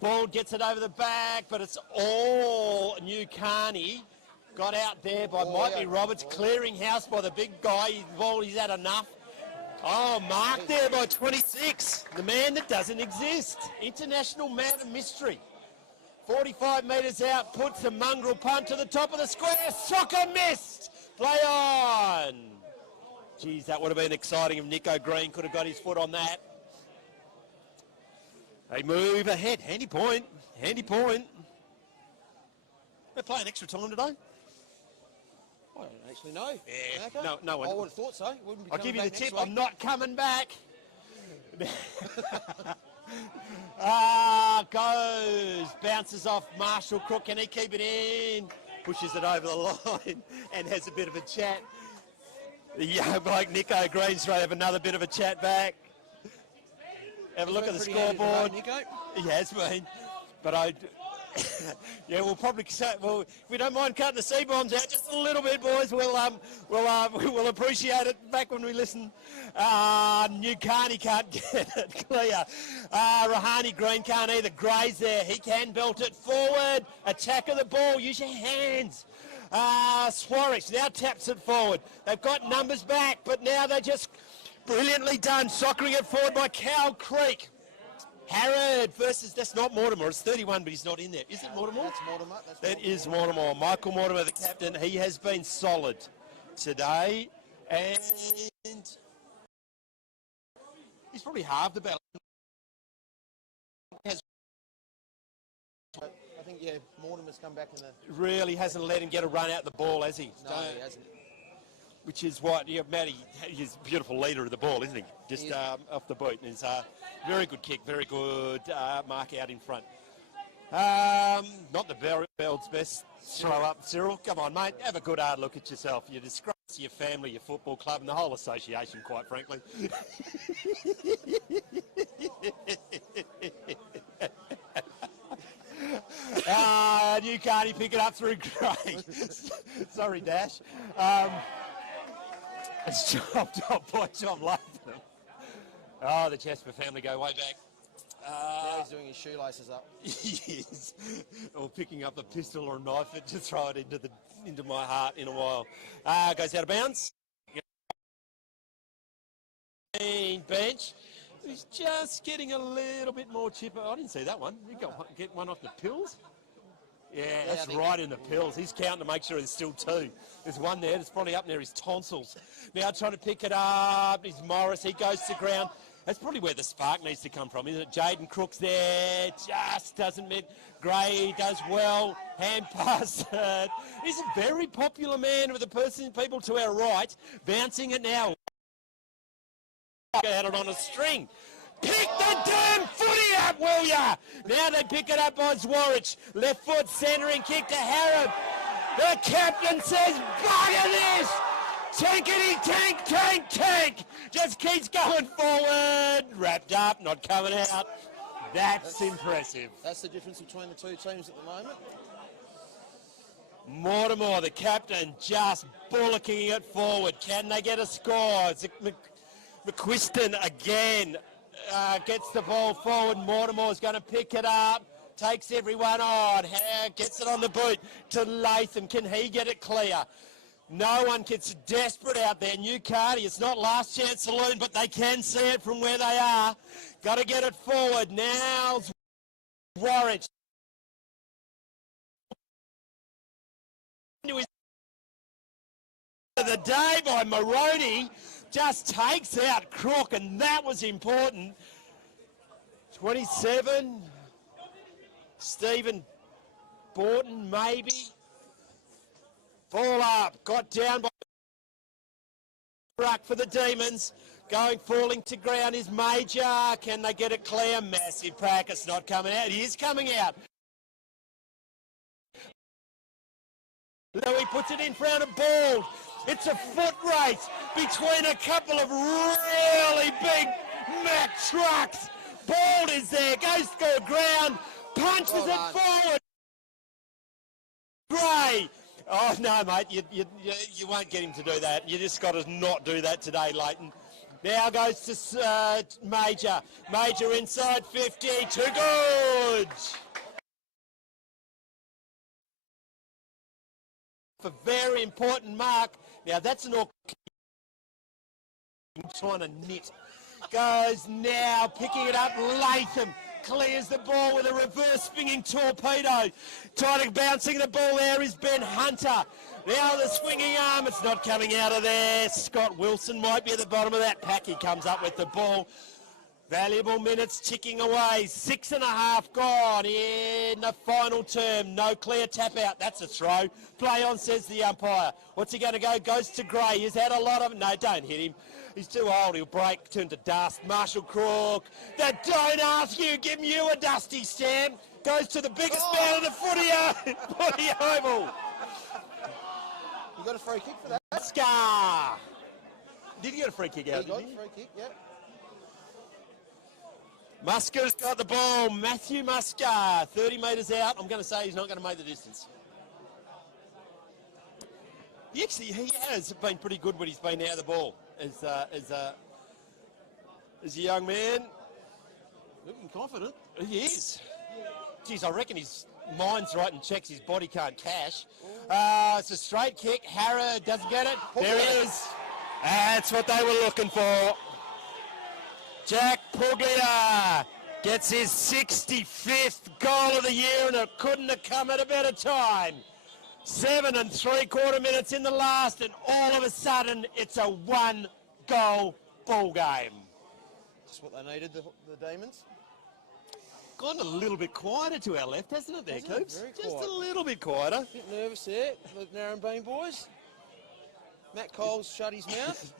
Ball gets it over the back, but it's all Nukarni. Got out there by Mikey Roberts, clearing house by the big guy. He's had enough. Oh, marked there by 26. The man that doesn't exist. International man of mystery. 45 metres out, puts a mongrel punt to the top of the square. Soccer missed. Play on. Geez, that would have been exciting if Nico Green could have got his foot on that. They move ahead. Handy point. Handy point. We're playing extra time today. I don't actually know. Yeah. Okay. No one. I would have thought so. Wouldn't be I'll give coming you the back tip. next week. I'm not coming back. Goes. Bounces off Marshall Crook. Can he keep it in? Pushes it over the line and has a bit of a chat. The young bloke Nico Green's trying to have another bit of a chat back. Have a look at the scoreboard. Nico. He has been. But yeah, we'll probably say, well, if we don't mind cutting the C-bombs out just a little bit, boys, we'll appreciate it back when we listen. Nukarni can't get it clear. Rahani Green can't either. Gray's there. He can belt it forward. Attack of the ball. Use your hands. Swarich now taps it forward. They've got numbers back, but now they're just brilliantly done. Soccering it forward by Cow Creek. Harrod versus, that's not Mortimer, it's 31, but he's not in there. Is it Mortimer? That's Mortimer. That is Mortimer. Michael Mortimer, the captain, he has been solid today, and he's probably halved the battle. I think, yeah, Mortimer's come back in the... Really hasn't let him get a run out the ball, has he? No, he hasn't. Which is what, yeah, Matty, he's a beautiful leader of the ball, isn't he? Just off the boot. And it's very good kick, very good mark out in front. Not the Bell's best throw up. Cyril, come on, mate, have a good hard look at yourself. You disgrace your family, your football club, and the whole association, quite frankly. Nukarni pick it up through Gray. Sorry, Dash. It's chopped up by John Latham. Oh, the Chesper family go way back. Now he's doing his shoelaces up. He is. Or picking up a pistol or a knife to throw it into my heart in a while. Goes out of bounds. Bench. He's just getting a little bit more chipper. I didn't see that one. You get one off the pills? Yeah, that's right in the pills. He's counting to make sure there's still two. There's one there that's probably up near his tonsils. Now trying to pick it up is Morris. He goes to ground. That's probably where the spark needs to come from, isn't it? Jaden Crook's there, just doesn't make. Gray does well, hand pass. He's a very popular man with the people to our right, bouncing it now. Had it on a string. Pick the damn footy up, will ya? Now they pick it up by Zwarich. Left foot centering kick to Harrod. The captain says, bugger this! Tankety tank, tank, tank! Just keeps going forward. Wrapped up, not coming out. That's impressive. That's the difference between the two teams at the moment. Mortimer, the captain, just bullocking it forward. Can they get a score? McQuiston again gets the ball forward. Mortimer's going to pick it up. Takes everyone on. Gets it on the boot to Latham. Can he get it clear? No one gets desperate out there. Nukarni, it's not last chance saloon, but they can see it from where they are. Got to get it forward. Now Warwick. The day by Moroney just takes out Crook, and that was important. 27. Stephen Borton, maybe. Ball up, got down by ruck for the Demons. Falling to ground is Major. Can they get it clear? Massive pack. It's not coming out. He is coming out. Louis puts it in front of Bald. It's a foot race between a couple of really big Mack trucks. Bald is there, goes to the ground, punches it forward. Gray. Oh, no, mate, you won't get him to do that. You just got to not do that today, Leighton. Now goes to Major. Major inside 50, too good. A very important mark. Now that's an trying to knit. Goes now, picking it up, Latham. Clears the ball with a reverse swinging torpedo. Trying to bouncing the ball there is Ben Hunter. Now the swinging arm, it's not coming out of there. Scott Wilson might be at the bottom of that pack. He comes up with the ball. Valuable minutes ticking away. 6.5 gone in the final term. No clear tap out. That's a throw. Play on, says the umpire. What's he going to go? Goes to Gray. He's had a lot of... No, don't hit him. He's too old. He'll break. Turn to dust. Marshall Crook. That don't ask you. Give you a dusty stamp. Goes to the biggest man in the footy oval. You got a free kick for that? Scar. Did he get a free kick out? He got a free kick, yeah. Musker's got the ball. Matthew Musker, 30 metres out. I'm going to say he's not going to make the distance. He has been pretty good when he's been out of the ball as a young man. Looking confident. He is. Geez, I reckon his mind's right and checks his body can't cash. It's a straight kick. Harrow doesn't get it. There he is. That's what they were looking for. Jack Puglia gets his 65th goal of the year, and it couldn't have come at a better time. 7 3/4 minutes in the last, and all of a sudden, it's a 1-goal ball game. Just what they needed, the Demons. Gone a little bit quieter to our left, hasn't it there, Coops? Very Just quiet. a little bit quieter. A bit nervous there, the Narembeen boys. Matt Cole's shut his mouth.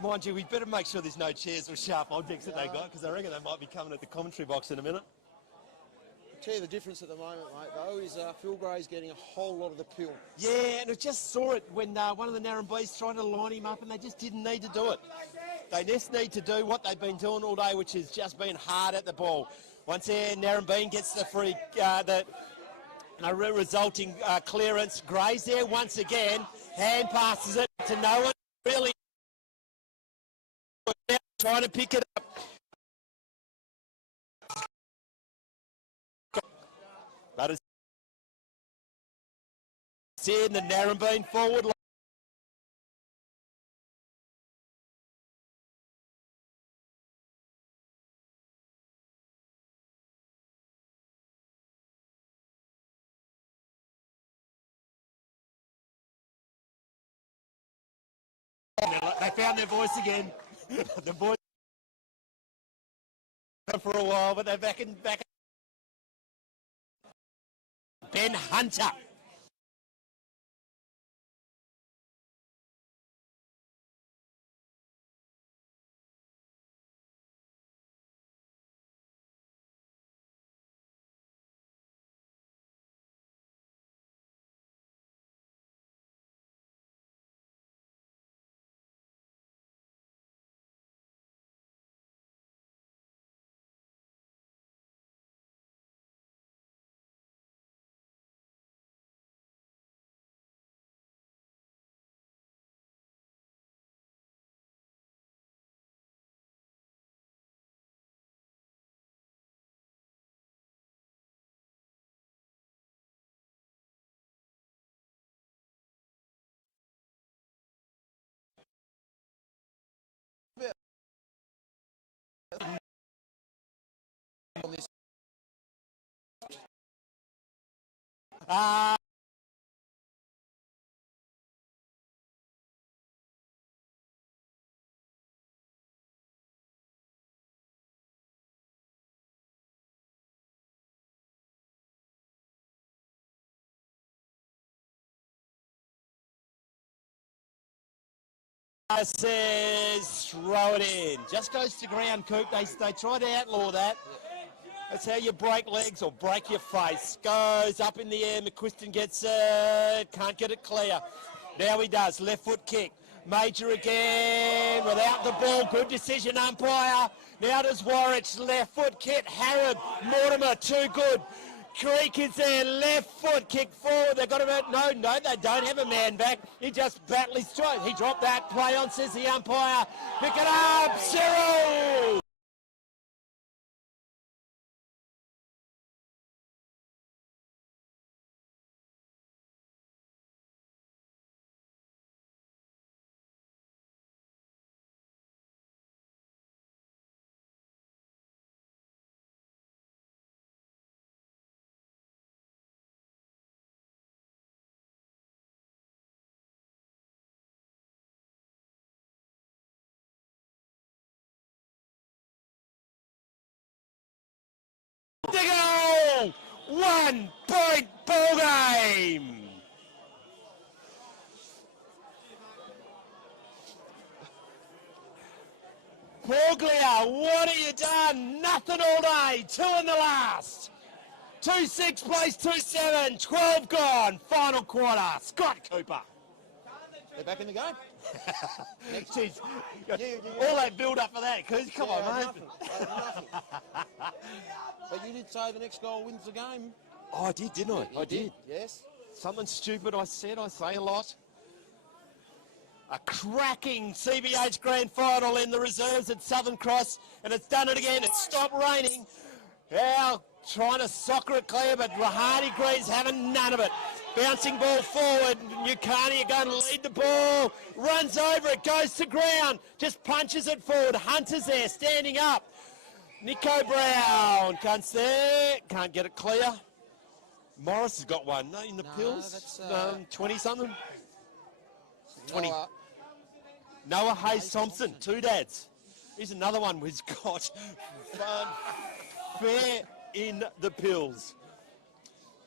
Mind you, we better make sure there's no chairs or sharp objects that they got, because I reckon they might be coming at the commentary box in a minute. I'll tell you the difference at the moment, mate, though, is Phil Gray's getting a whole lot of the pill. Yeah, and I just saw it when one of the Narambees tried to line him up, and they just didn't need to do it. They just need to do what they've been doing all day, which is just being hard at the ball. Once there, Narembeen gets the free, resulting clearance. Gray's there once again, hand passes it to no one really. Trying to pick it up. But it's in the Narembeen forward line. They found their voice again. The voice. for a while, but they're back. Ben Hunter. On this. Says throw it in. Just goes to ground, Coop. They try to outlaw that. That's how you break legs or break your face. Goes up in the air. McQuiston gets it. Can't get it clear. Now he does. Left foot kick. Major again without the ball. Good decision, umpire. Now does Warwick. Left foot kick. Harrod. Mortimer. Too good. Creek is there, left foot, kick forward. They've got him out. No, they don't have a man back. He just battled his stride. He dropped that. Play on, says the umpire. Pick it up, Cyril! To go! 1 point ball game! Puglia, what have you done? Nothing all day. 2 in the last. 2-6 plays 2-7. 12 gone. Final quarter. Scott Cooper. They're back in the game. Jeez, You- all that build up for that. Come on, mate. Nothing. But you did say the next goal wins the game. Oh, I did, didn't I? You I did. Yes. Something stupid I said. I say a lot. A cracking CBH Grand Final in the reserves at Southern Cross, and it's done it again. It stopped raining. Now trying to soccer it clear, but Rahani Green's having none of it. Bouncing ball forward. Nukarni are going to lead the ball. Runs over it, goes to ground. Just punches it forward. Hunter's there, standing up. Nico Brown comes there. Can't get it clear. Morris has got one in the pills. That's, 20-something. 20. Noah. Noah Hayes Thompson, 2 dads. Here's another one who's got fair in the pills.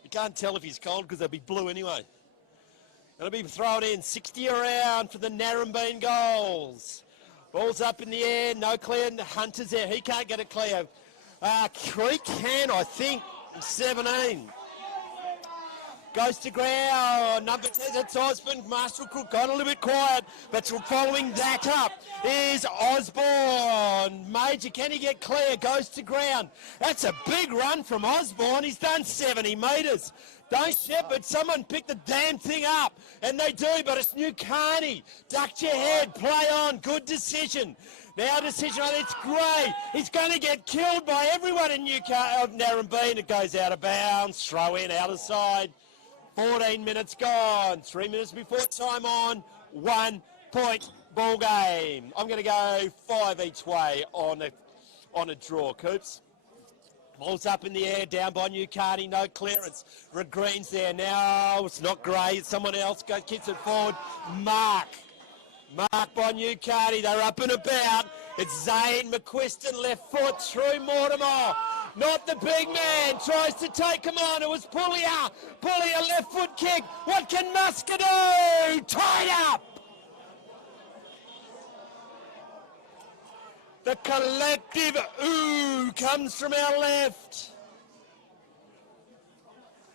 You can't tell if he's cold because they'll be blue anyway. It'll be thrown in 60 around for the Narembeen goals. Ball's up in the air, no clear. Hunter's there, he can't get it clear. Creek can, I think, 17. Goes to ground. Number 10, that's Osborne. Master Crook got a little bit quiet, but following that up is Osborne. Major, can he get clear? Goes to ground. That's a big run from Osborne. He's done 70 metres. Don't shepherd. Someone pick the damn thing up. And they do, but it's Nukarni. Ducked your head. Play on. Good decision. Now decision, it's Gray. He's going to get killed by everyone in Narembeen. It goes out of bounds. Throw in, out of side. 14 minutes gone. 3 minutes before time on. 1 point ball game. I'm going to go 5 each way on a draw, Coops. Ball's up in the air, down by Nukarni, no clearance. Green's there now. It's not Gray, it's someone else. Kicks it forward. Mark by Nukarni. They're up and about. It's Zane McQuiston, left foot through Mortimer. Not the big man, tries to take him on. It was Puglia. Puglia, left foot kick. What can Musker do? Tied up. The collective ooh comes from our left.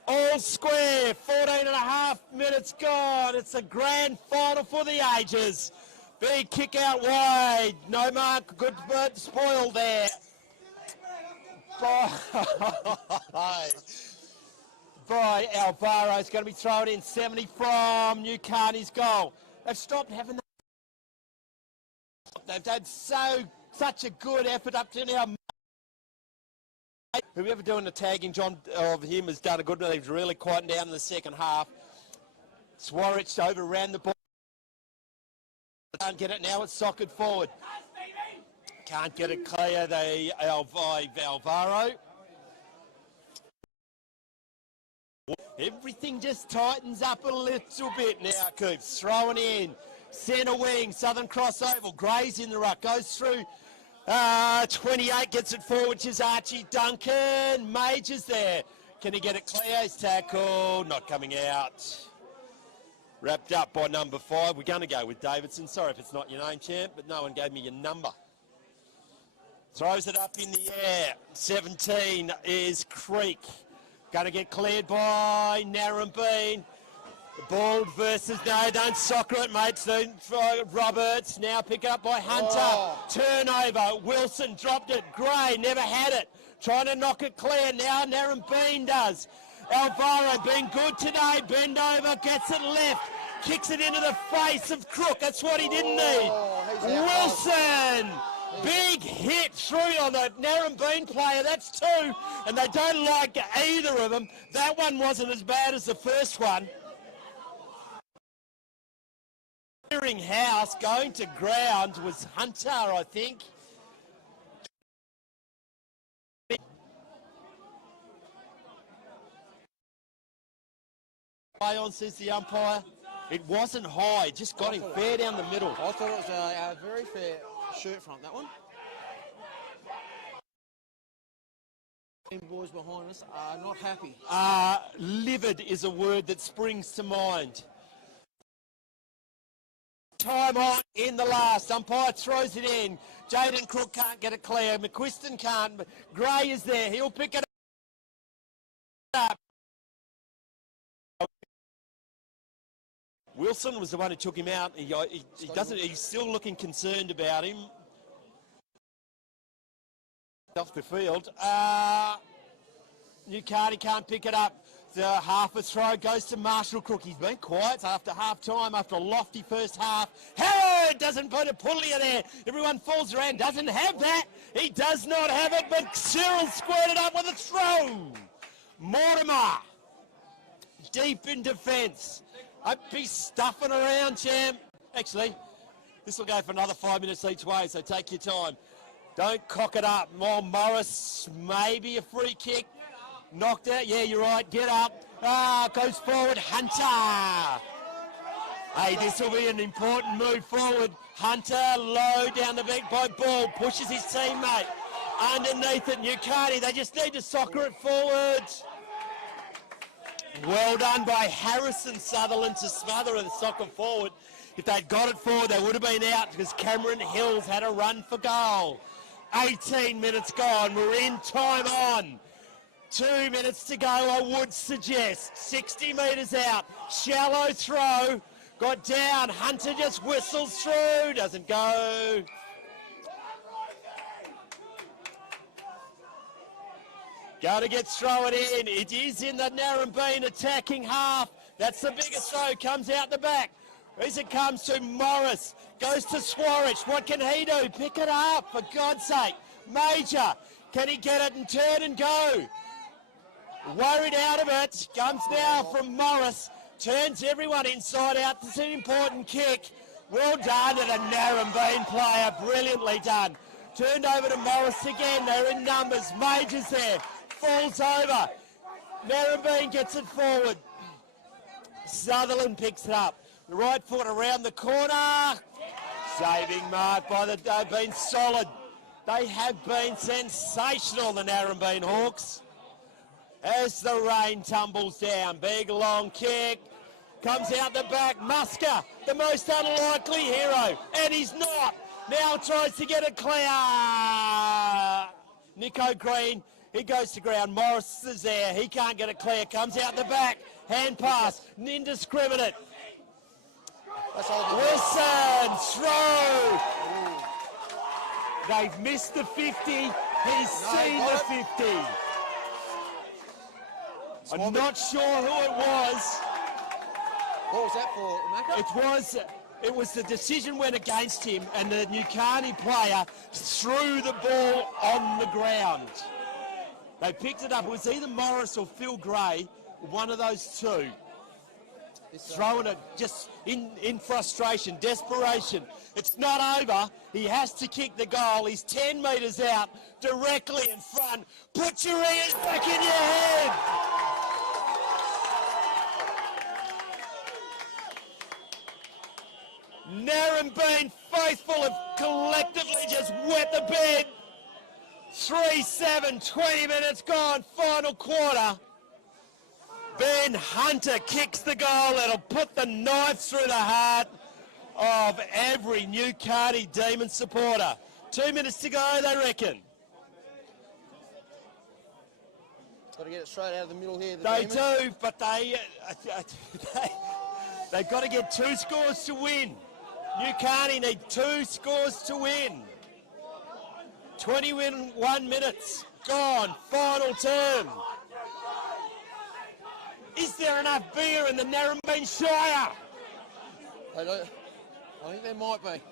All square, 14 and a half minutes gone. It's a grand final for the ages. Big kick out wide. No mark, good bird spoil there. By Alvaro's going to be thrown in 70 from Nukarni's goal. They've stopped having that. They've had such a good effort up to now. Whoever doing the tagging John of him has done a good one. He's really quietened down in the second half. Swarich overran the ball. Can't get it now. It's socket forward. Can't get it clear. Alvaro. Everything just tightens up a little bit now. Coops throwing in. Centre wing. Southern Cross Oval. Gray's in the ruck. Goes through. 28 gets it forward, which is Archie Duncan. Major's there. Can he get it clear? He's tackled. Not coming out. Wrapped up by number 5. We're going to go with Davidson. Sorry if it's not your name, champ, but no one gave me your number. Throws it up in the air. 17 is Creek. Going to get cleared by Narembeen. Bald versus, no, don't soccer it, mate. So, Roberts now pick up by Hunter. Turnover. Wilson dropped it. Gray never had it. Trying to knock it clear. Now Narembeen does. Alvaro being good today. Bend over, gets it left. Kicks it into the face of Crook. That's what he didn't need. Wilson. Big hit through on the Narembeen player. That's 2. And they don't like either of them. That one wasn't as bad as the first one. House going to ground was Hunter, I think. Play on, says the umpire. It wasn't high, just got him fair down the middle. I thought it was a very fair shirt front, that one. Boys behind us are not happy. Livid is a word that springs to mind. Time on in the last. Umpire throws it in. Jaden Crook can't get it clear. McQuiston can't. Gray is there. He'll pick it up. Wilson was the one who took him out. He doesn't. He's still looking concerned about him. Off the field. Nukarni can't pick it up. The half a throw goes to Marshall Crook. He's been quiet after half time, after a lofty first half. Howard doesn't put a Puglia there. Everyone falls around, doesn't have that. He does not have it, but Cyril squared it up with a throw. Mortimer, deep in defence. I'd be stuffing around, champ. Actually, this will go for another 5 minutes each way, so take your time. Don't cock it up. More Morris, maybe a free kick. Knocked out, yeah, you're right, get up. Goes forward, Hunter. Hey, this will be an important move forward. Hunter, low down the back by Ball, pushes his teammate. Underneath it, Nukarni, they just need to soccer it forward. Well done by Harrison Sutherland to smother the soccer forward. If they'd got it forward, they would have been out because Cameron Hills had a run for goal. 18 minutes gone, we're in time on. 2 minutes to go, I would suggest. 60 metres out. Shallow throw. Got down. Hunter just whistles through. Doesn't go. Got to get thrown in. It is in the Narembeen attacking half. That's the biggest throw. Comes out the back. As it comes to Morris. Goes to Swarich. What can he do? Pick it up, for God's sake. Major. Can he get it and turn and go? Worried out of it. Comes now from Morris. Turns everyone inside out. It's an important kick. Well done to the Narembeen player. Brilliantly done. Turned over to Morris again. They're in numbers. Major's there. Falls over. Narembeen gets it forward. Sutherland picks it up. The right foot around the corner. Saving mark by the... They've been solid. They have been sensational, the Narembeen Hawks. As the rain tumbles down, big long kick. Comes out the back, Musker, the most unlikely hero, and he's not. Now tries to get it clear. Nico Green, he goes to ground. Morris is there, he can't get it clear. Comes out the back, hand pass, indiscriminate. Wilson, through. They've missed the 50. He's seen the 50. I'm not sure who it was. What was that for, Maka? It was the decision went against him, and the Nukarni player threw the ball on the ground. They picked it up. It was either Morris or Phil Gray, one of those two. Throwing it just in frustration, desperation. It's not over. He has to kick the goal. He's 10 metres out, directly in front. Put your ears back in your head. Narembeen faithful have collectively just wet the bed. 3-7, 20 minutes gone, final quarter. Ben Hunter kicks the goal. It'll put the knife through the heart of every Nukarni Demon supporter. 2 minutes to go, they reckon. Got to get it straight out of the middle here. They do, but they've got to get 2 scores to win. Nukarni need 2 scores to win. 21 minutes gone, final term. Is there enough beer in the Narembeen Shire? I think there might be.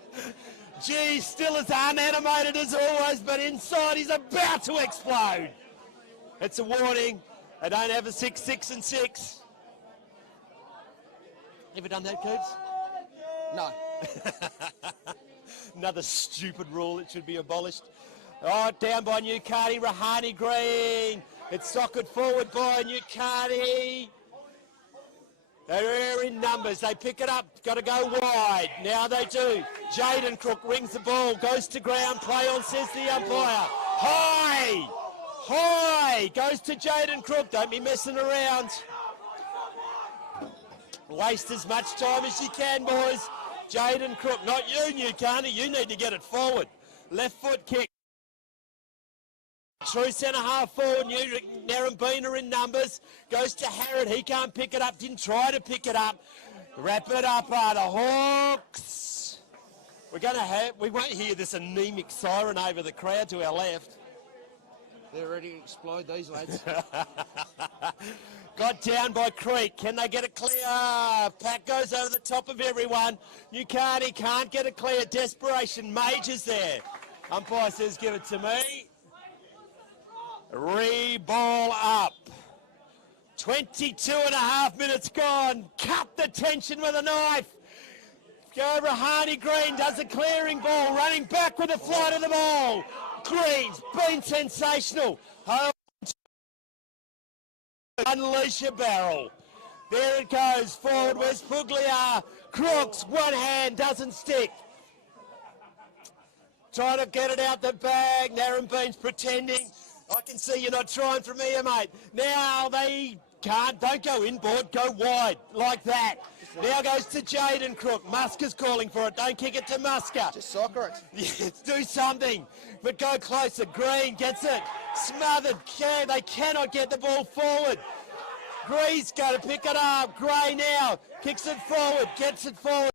Gee, still as unanimated as always, but inside he's about to explode. It's a warning. They don't have a 6, 6 and 6. Ever done that, Coops? No. Another stupid rule that should be abolished. Oh, down by Nukarni, Rahani Green. It's socket forward by Nukarni. They're in numbers. They pick it up. Got to go wide. Now they do. Jaden Crook rings the ball. Goes to ground. Play on, says the umpire. High! High! Goes to Jaden Crook. Don't be messing around. Waste as much time as you can, boys. Jaden Crook. Not you, Nukarni. You need to get it forward. Left foot kick. True centre half forward, Narembeen are in numbers. Goes to Harrod, he can't pick it up, didn't try to pick it up. Wrap it up are the Hawks. We won't hear this anemic siren over the crowd to our left. They're ready to explode, these lads. Got down by Creek, can they get it clear? Pack goes over the top of everyone. Nukarni can't get it clear, desperation, Major's there. Umpire says give it to me. Re-ball up. 22.5 minutes gone. Cut the tension with a knife. Go Rahani Green does a clearing ball. Running back with the flight of the ball. Green's been sensational. Unleash a barrel. There it goes. Forward West Puglia. Crooks, one hand doesn't stick. Trying to get it out the bag. Narembeen's pretending. I can see you're not trying from here, mate. Now they can't. Don't go inboard. Go wide like that. Now goes to Jaden Crook. Musker's calling for it. Don't kick it to Musker. Just soccer it. Yes, do something. But go closer. Green gets it. Smothered. They cannot get the ball forward. Gree's going to pick it up. Gray now kicks it forward. Gets it forward.